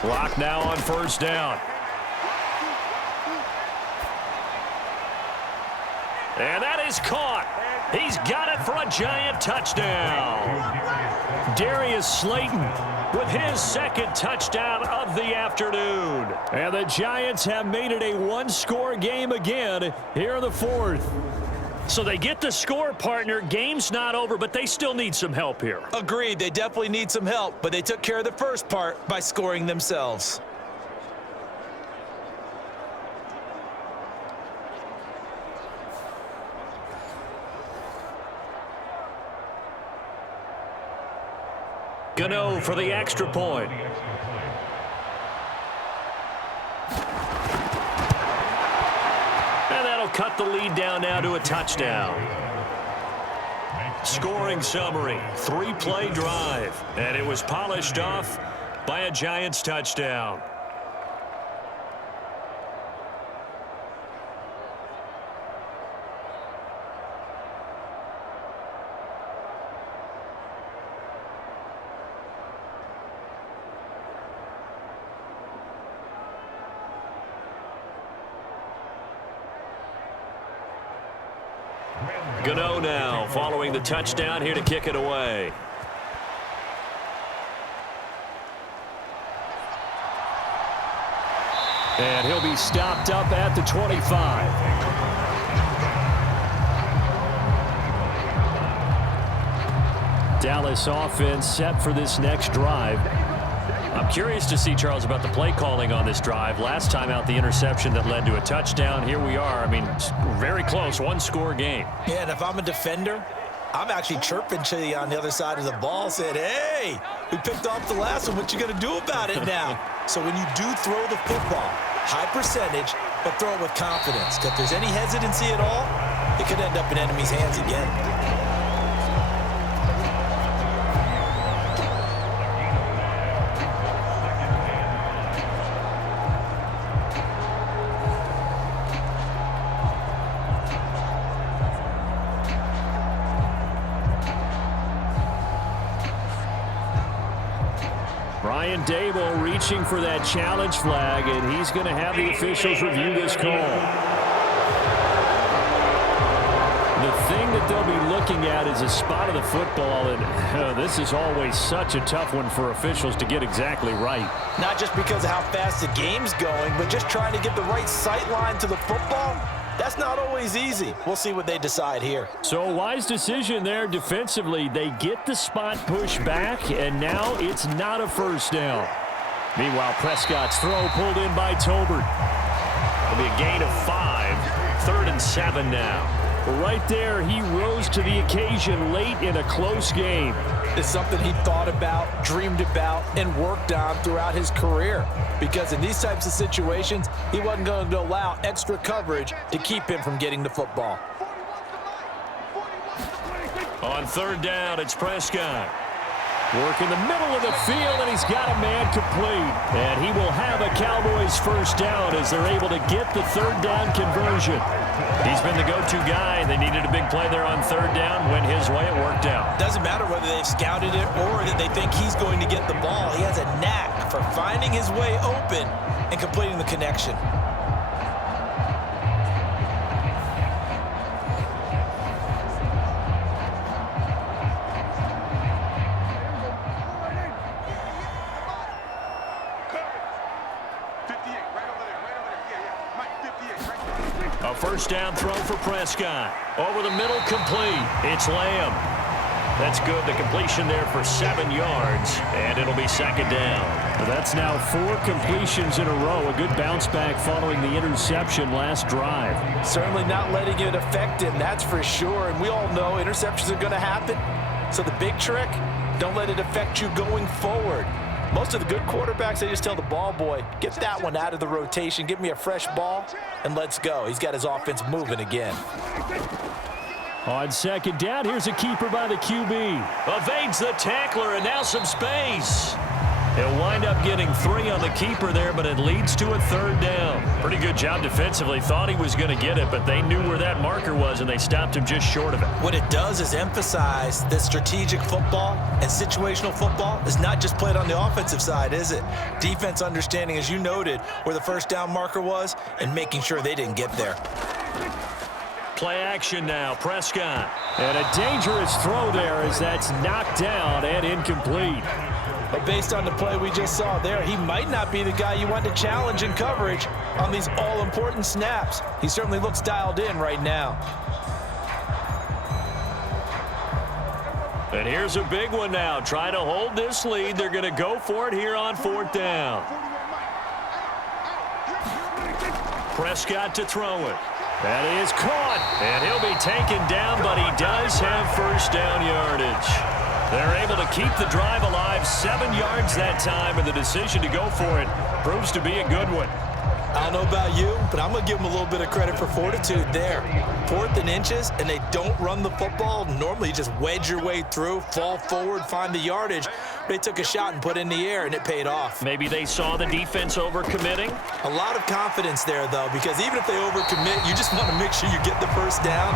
Clock now on first down. And that is caught. He's got it for a giant touchdown. Darius Slayton with his 2nd touchdown of the afternoon. And the Giants have made it a 1-score game again here in the 4th. So they get the score, partner. Game's not over, but they still need some help here. Agreed. They definitely need some help, but they took care of the first part by scoring themselves. Gano for the extra point. And that'll cut the lead down now to a touchdown. Scoring summary, 3-play drive. And it was polished off by a Giants touchdown. Gano now following the touchdown here to kick it away. And he'll be stopped up at the 25. Dallas offense set for this next drive. I'm curious to see, Charles, about the play calling on this drive. Last time out, the interception that led to a touchdown. Here we are. I mean, very close, 1-score game. Yeah, and if I'm a defender, I'm actually chirping to you on the other side of the ball, saying, hey, we picked off the last one. What you going to do about it now? So when you do throw the football, high percentage, but throw it with confidence. Because if there's any hesitancy at all, it could end up in enemy's hands again. Brian Dable reaching for that challenge flag, and he's going to have the officials review this call. that they'll be looking at is a spot of the football, and this is always such a tough one for officials to get exactly right. Not just because of how fast the game's going, but just trying to get the right sight line to the football. That's not always easy. We'll see what they decide here. So a wise decision there defensively. They get the spot pushed back, and now it's not a first down. Meanwhile, Prescott's throw pulled in by Tolbert. It'll be a gain of 5, 3rd and 7 now. Right there, he rose to the occasion late in a close game. It's something he thought about, dreamed about, and worked on throughout his career. Because in these types of situations, he wasn't going to allow extra coverage to keep him from getting the football. On 3rd down, it's Prescott. Work in the middle of the field, and he's got a man complete. And he will have a Cowboys first down as they're able to get the 3rd down conversion. He's been the go-to guy. They needed a big play there on 3rd down. Went his way. It worked out. Doesn't matter whether they've scouted it or that they think he's going to get the ball. He has a knack for finding his way open and completing the connection. A first down throw for Prescott. Over the middle, complete. It's Lamb. That's good. The completion there for 7 yards, and it'll be 2nd down. That's now 4 completions in a row. A good bounce back following the interception last drive. Certainly not letting it affect him, that's for sure. And we all know interceptions are going to happen. So the big trick, don't let it affect you going forward. Most of the good quarterbacks, they just tell the ball boy, get that one out of the rotation, give me a fresh ball, and let's go. He's got his offense moving again. On 2nd down, here's a keeper by the QB. Evades the tackler, and now some space. He'll wind up getting 3 on the keeper there, but it leads to a 3rd down. Pretty good job defensively. Thought he was going to get it, but they knew where that marker was, and they stopped him just short of it. What it does is emphasize that strategic football and situational football is not just played on the offensive side, is it? Defense understanding, as you noted, where the first down marker was and making sure they didn't get there. Play action now, Prescott. And a dangerous throw there as that's knocked down and incomplete. But based on the play we just saw there, he might not be the guy you want to challenge in coverage on these all-important snaps. He certainly looks dialed in right now. And here's a big one now. Trying to hold this lead. They're going to go for it here on 4th down. Prescott to throw it. That is caught. And he'll be taken down, but he does have first down yardage. They're able to keep the drive alive, 7 yards that time, and the decision to go for it proves to be a good one. I don't know about you, but I'm going to give them a little bit of credit for fortitude there. 4th and inches, and they don't run the football. Normally, you just wedge your way through, fall forward, find the yardage. They took a shot and put it in the air, and it paid off. Maybe they saw the defense overcommitting. A lot of confidence there, though, because even if they overcommit, you just want to make sure you get the first down.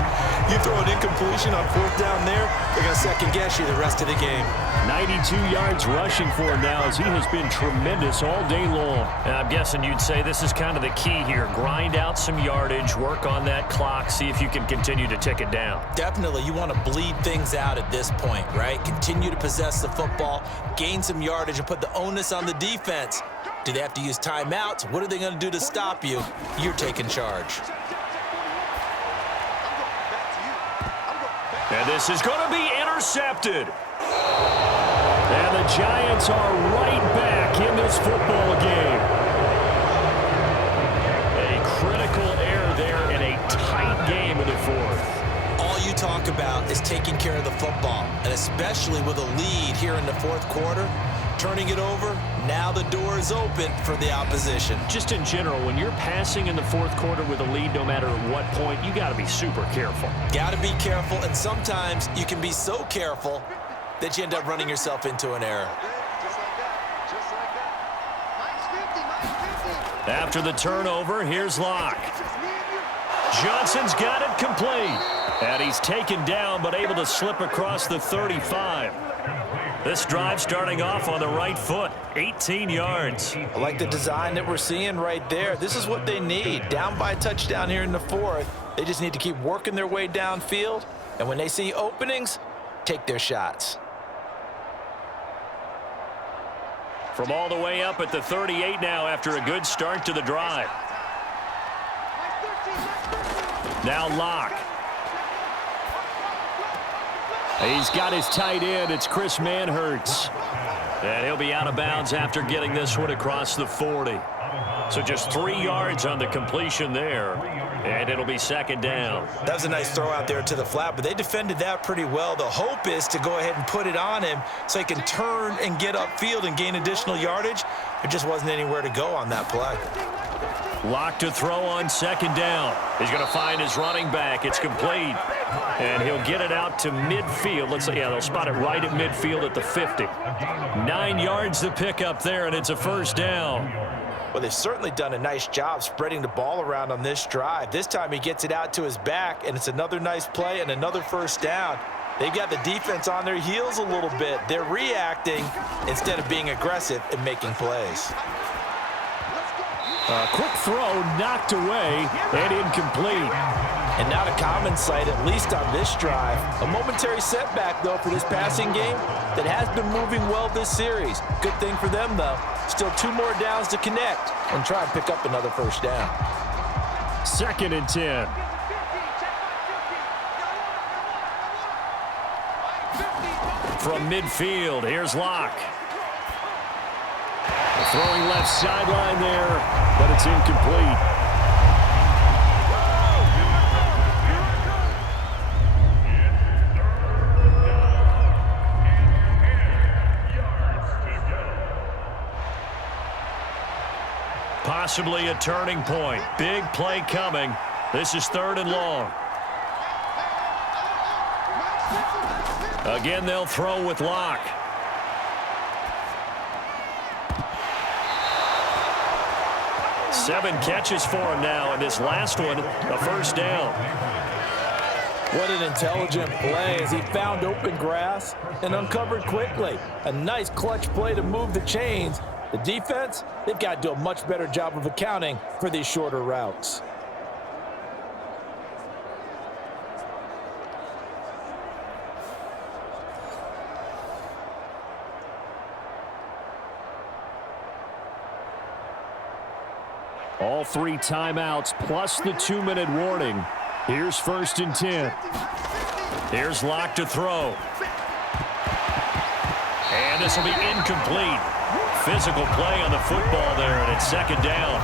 You throw an incompletion on 4th down there, they're going to second-guess you the rest of the game. 92 yards rushing for him now as he has been tremendous all day long. And I'm guessing you'd say this is kind of the key here. Grind out some yardage, work on that clock, see if you can continue to tick it down. Definitely, you want to bleed things out at this point, right? Continue to possess the football, gain some yardage, and put the onus on the defense. Do they have to use timeouts? What are they going to do to stop you? You're taking charge. And this is going to be intercepted. And the Giants are right back in this football game. A critical error there in a tight game in the 4th. All you talk about is taking care of the football, and especially with a lead here in the 4th quarter, turning it over, now the door is open for the opposition. Just in general, when you're passing in the 4th quarter with a lead, no matter at what point, you got to be super careful. Got to be careful, and sometimes you can be so careful that you end up running yourself into an error. After the turnover, here's Locke. Johnson's got it complete. And he's taken down, but able to slip across the 35. This drive starting off on the right foot, 18 yards. I like the design that we're seeing right there. This is what they need. Down by a touchdown here in the 4th. They just need to keep working their way downfield And when they see openings, take their shots. From all the way up at the 38 now after a good start to the drive. Now Locke. He's got his tight end. It's Chris Manhertz. And he'll be out of bounds after getting this one across the 40. So just 3 yards on the completion there. And it'll be second down. That was a nice throw out there to the flat, but they defended that pretty well. The hope is to go ahead and put it on him so he can turn and get upfield and gain additional yardage. There just wasn't anywhere to go on that play. Locke to throw on second down. He's going to find his running back. It's complete. And he'll get it out to midfield. Looks like, yeah, they'll spot it right at midfield at the 50. 9 yards to pick up there, and it's a first down. Well, they've certainly done a nice job spreading the ball around on this drive. This time he gets it out to his back, and it's another nice play and another first down. They've got the defense on their heels a little bit. They're reacting instead of being aggressive and making plays. A quick throw knocked away and incomplete. And not a common sight, at least on this drive. A momentary setback, though, for this passing game that has been moving well this series. Good thing for them, though. Still 2 more downs to connect and try and pick up another first down. 2nd and 10. From midfield, here's Locke. Throwing left sideline there, but it's incomplete. Possibly a turning point. Big play coming. This is 3rd and long. Again, they'll throw with Locke. Seven catches for him now, and this last one, a first down. What an intelligent play as he found open grass and uncovered quickly. A nice clutch play to move the chains. The defense, they've got to do a much better job of accounting for these shorter routes. All 3 timeouts plus the 2-minute warning. Here's 1st and 10. Here's Locke to throw. And this will be incomplete. Physical play on the football there, and it's 2nd down.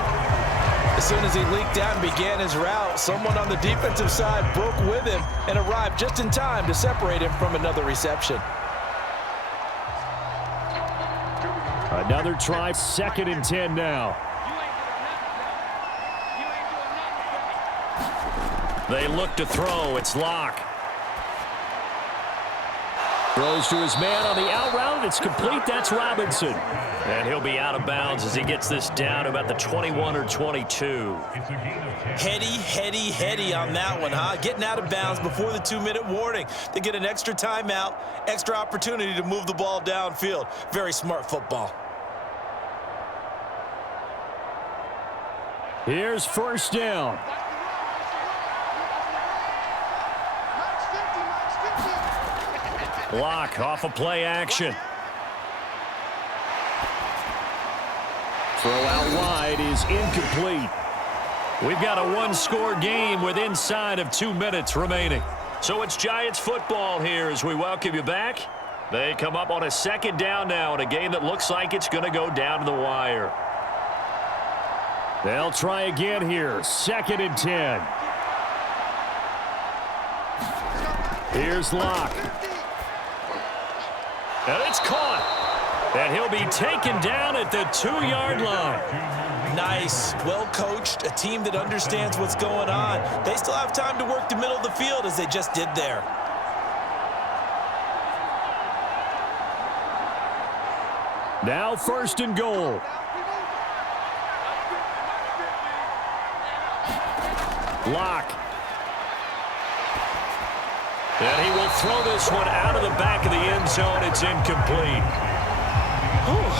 As soon as he leaked out and began his route, someone on the defensive side broke with him and arrived just in time to separate him from another reception. Another try, 2nd and 10 now. They look to throw. It's Locke. Throws to his man on the out route. It's complete. That's Robinson. And he'll be out of bounds as he gets this down to about the 21 or 22. Heady on that one, huh? Getting out of bounds before the 2-minute warning. They get an extra timeout, extra opportunity to move the ball downfield. Very smart football. Here's 1st down. Locke off of play action. Throw out wide is incomplete. We've got a 1-score game with inside of 2 minutes remaining. So it's Giants football here as we welcome you back. They come up on a 2nd down now in a game that looks like it's going to go down to the wire. They'll try again here. 2nd and 10. Here's Locke. And it's caught. And he'll be taken down at the 2-yard line. Nice, well coached, a team that understands what's going on. They still have time to work the middle of the field as they just did there. Now 1st and goal. Locke. And he will throw this one out of the back of the end zone. It's incomplete.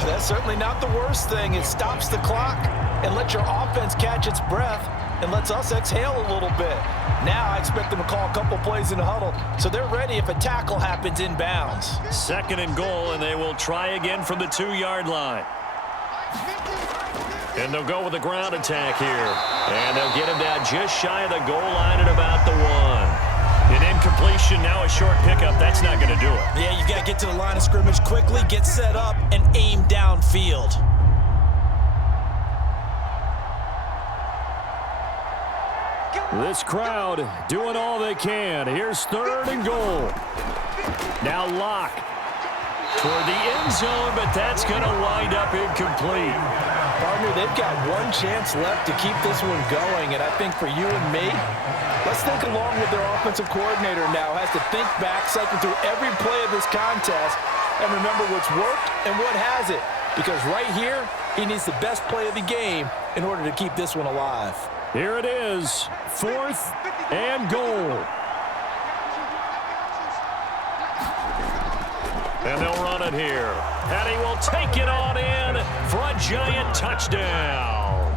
That's certainly not the worst thing. It stops the clock and lets your offense catch its breath. and lets us exhale a little bit. Now I expect them to call a couple plays in the huddle, so they're ready if a tackle happens inbounds. 2nd and goal, and they will try again from the 2-yard line. And they'll go with a ground attack here. And they'll get him down just shy of the goal line at about the 1. An incompletion, now a short pickup. That's not going to do it. Yeah, you got to get to the line of scrimmage quickly, get set up, and aim downfield. This crowd doing all they can. Here's 3rd and goal. Now Locke toward the end zone, but that's going to wind up incomplete. Partner, they've got one chance left to keep this one going, and I think for you and me, let's think along with their offensive coordinator now. Has to think back, cycle through every play of this contest, and remember what's worked and what hasn't. Because right here, he needs the best play of the game in order to keep this one alive. Here it is, 4th and goal. And they'll run it here. And he will take it on in for a giant touchdown.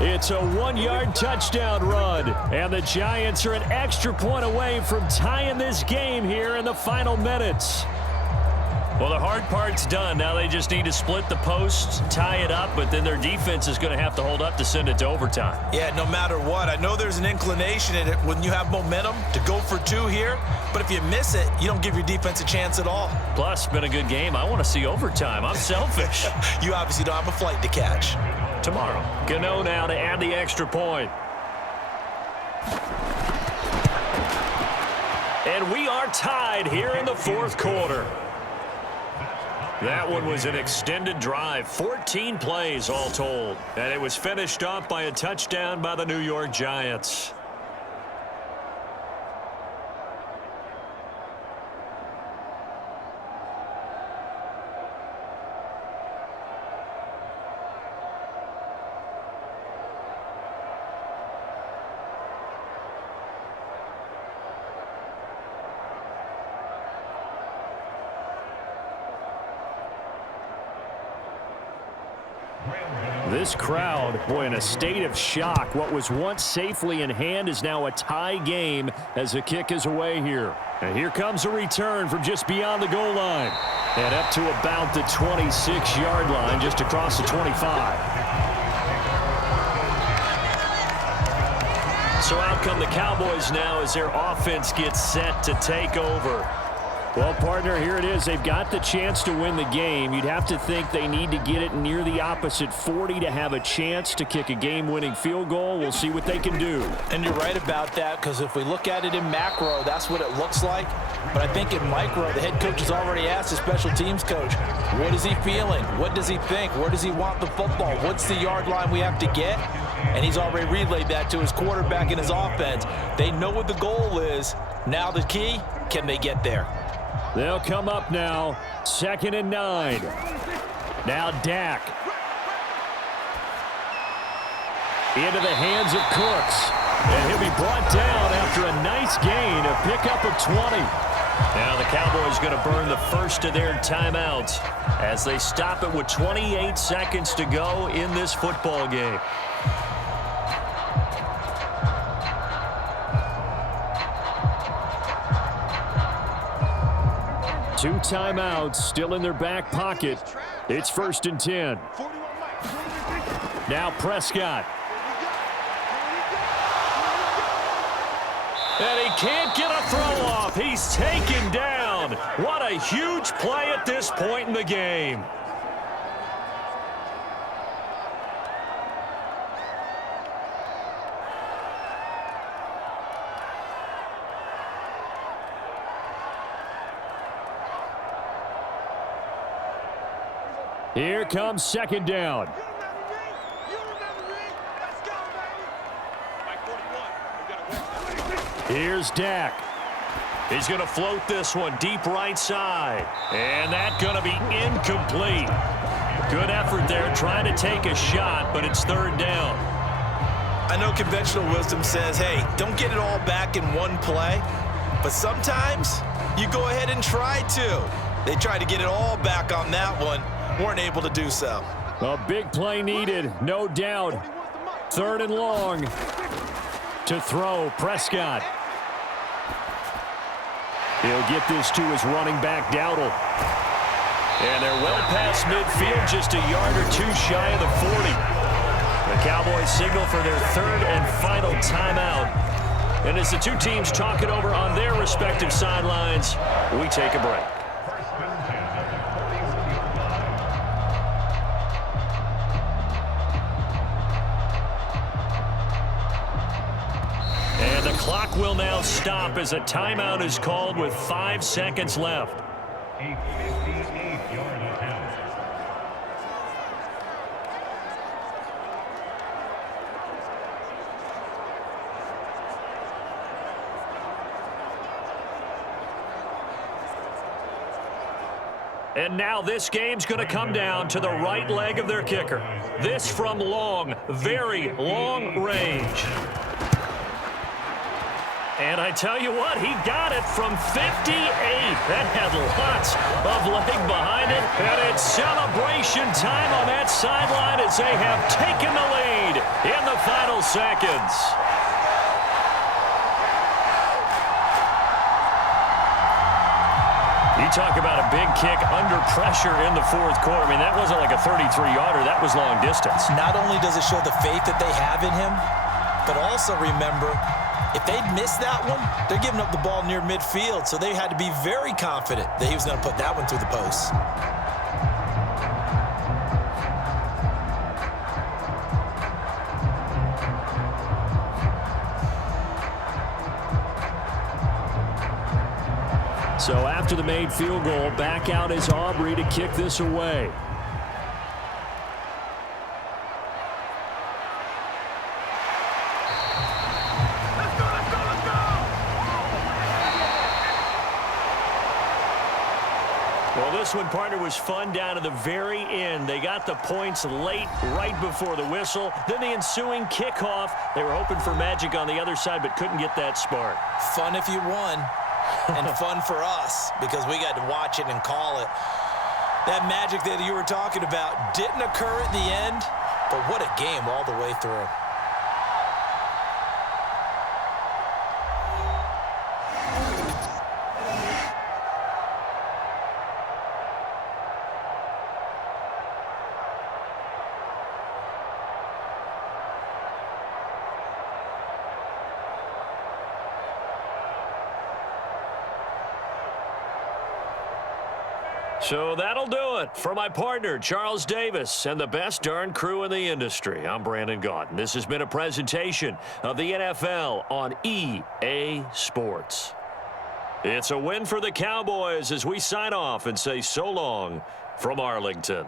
It's a 1-yard touchdown run. And the Giants are an extra point away from tying this game here in the final minutes. Well, the hard part's done. Now they just need to split the posts, tie it up, but then their defense is going to have to hold up to send it to overtime. Yeah, no matter what. I know there's an inclination in it when you have momentum to go for 2 here, but if you miss it, you don't give your defense a chance at all. Plus, it's been a good game. I want to see overtime. I'm selfish. You obviously don't have a flight to catch. Tomorrow. Gano now to add the extra point. And we are tied here in the 4th quarter. That one was an extended drive, 14 plays all told. And it was finished off by a touchdown by the New York Giants. This crowd, boy, in a state of shock. What was once safely in hand is now a tie game as the kick is away here. And here comes a return from just beyond the goal line. And up to about the 26-yard line, just across the 25. So out come the Cowboys now as their offense gets set to take over. Well, partner, here it is. They've got the chance to win the game. You'd have to think they need to get it near the opposite 40 to have a chance to kick a game-winning field goal. We'll see what they can do. And you're right about that, because if we look at it in macro, that's what it looks like. But I think in micro, the head coach has already asked the special teams coach, what is he feeling? What does he think? Where does he want the football? What's the yard line we have to get? And he's already relayed that to his quarterback and his offense. They know what the goal is. Now the key, can they get there? They'll come up now, 2nd and 9. Now Dak. Into the hands of Cooks. And he'll be brought down after a nice gain, a pickup of 20. Now the Cowboys going to burn the first of their timeouts as they stop it with 28 seconds to go in this football game. Two timeouts still in their back pocket. It's 1st and 10. Now Prescott. And he can't get a throw off. He's taken down. What a huge play at this point in the game. Here comes 2nd down. Here's Dak. He's going to float this one deep right side. And that's going to be incomplete. Good effort there trying to take a shot, but it's 3rd down. I know conventional wisdom says, hey, don't get it all back in one play. But sometimes you go ahead and try to. They tried to get it all back on that one. Weren't able to do so. A big play needed, no doubt. 3rd and long. To throw, Prescott. He'll get this to his running back, Dowdle. And they're well past midfield, just a yard or two shy of the 40. The Cowboys signal for their 3rd and final timeout. And as the two teams talk it over on their respective sidelines, we take a break. And the clock will now stop as a timeout is called with 5 seconds left. A 58-yard attempt. And now this game's going to come down to the right leg of their kicker. This from long, very long range. And I tell you what, he got it from 58. That had lots of leg behind it. And it's celebration time on that sideline as they have taken the lead in the final seconds. You talk about a big kick under pressure in the 4th quarter. I mean, that wasn't like a 33-yarder. That was long distance. Not only does it show the faith that they have in him, but also remember, if they'd missed that one, they're giving up the ball near midfield, so they had to be very confident that he was going to put that one through the post. So after the made field goal, back out is Aubrey to kick this away. Well, this one, partner, was fun down to the very end. They got the points late, right before the whistle. Then the ensuing kickoff. They were hoping for magic on the other side, but couldn't get that spark. Fun if you won, and fun for us because we got to watch it and call it. That magic that you were talking about didn't occur at the end, but what a game all the way through. So that'll do it for my partner, Charles Davis, and the best darn crew in the industry. I'm Brandon Gaudin. This has been a presentation of the NFL on EA Sports. It's a win for the Cowboys as we sign off and say so long from Arlington.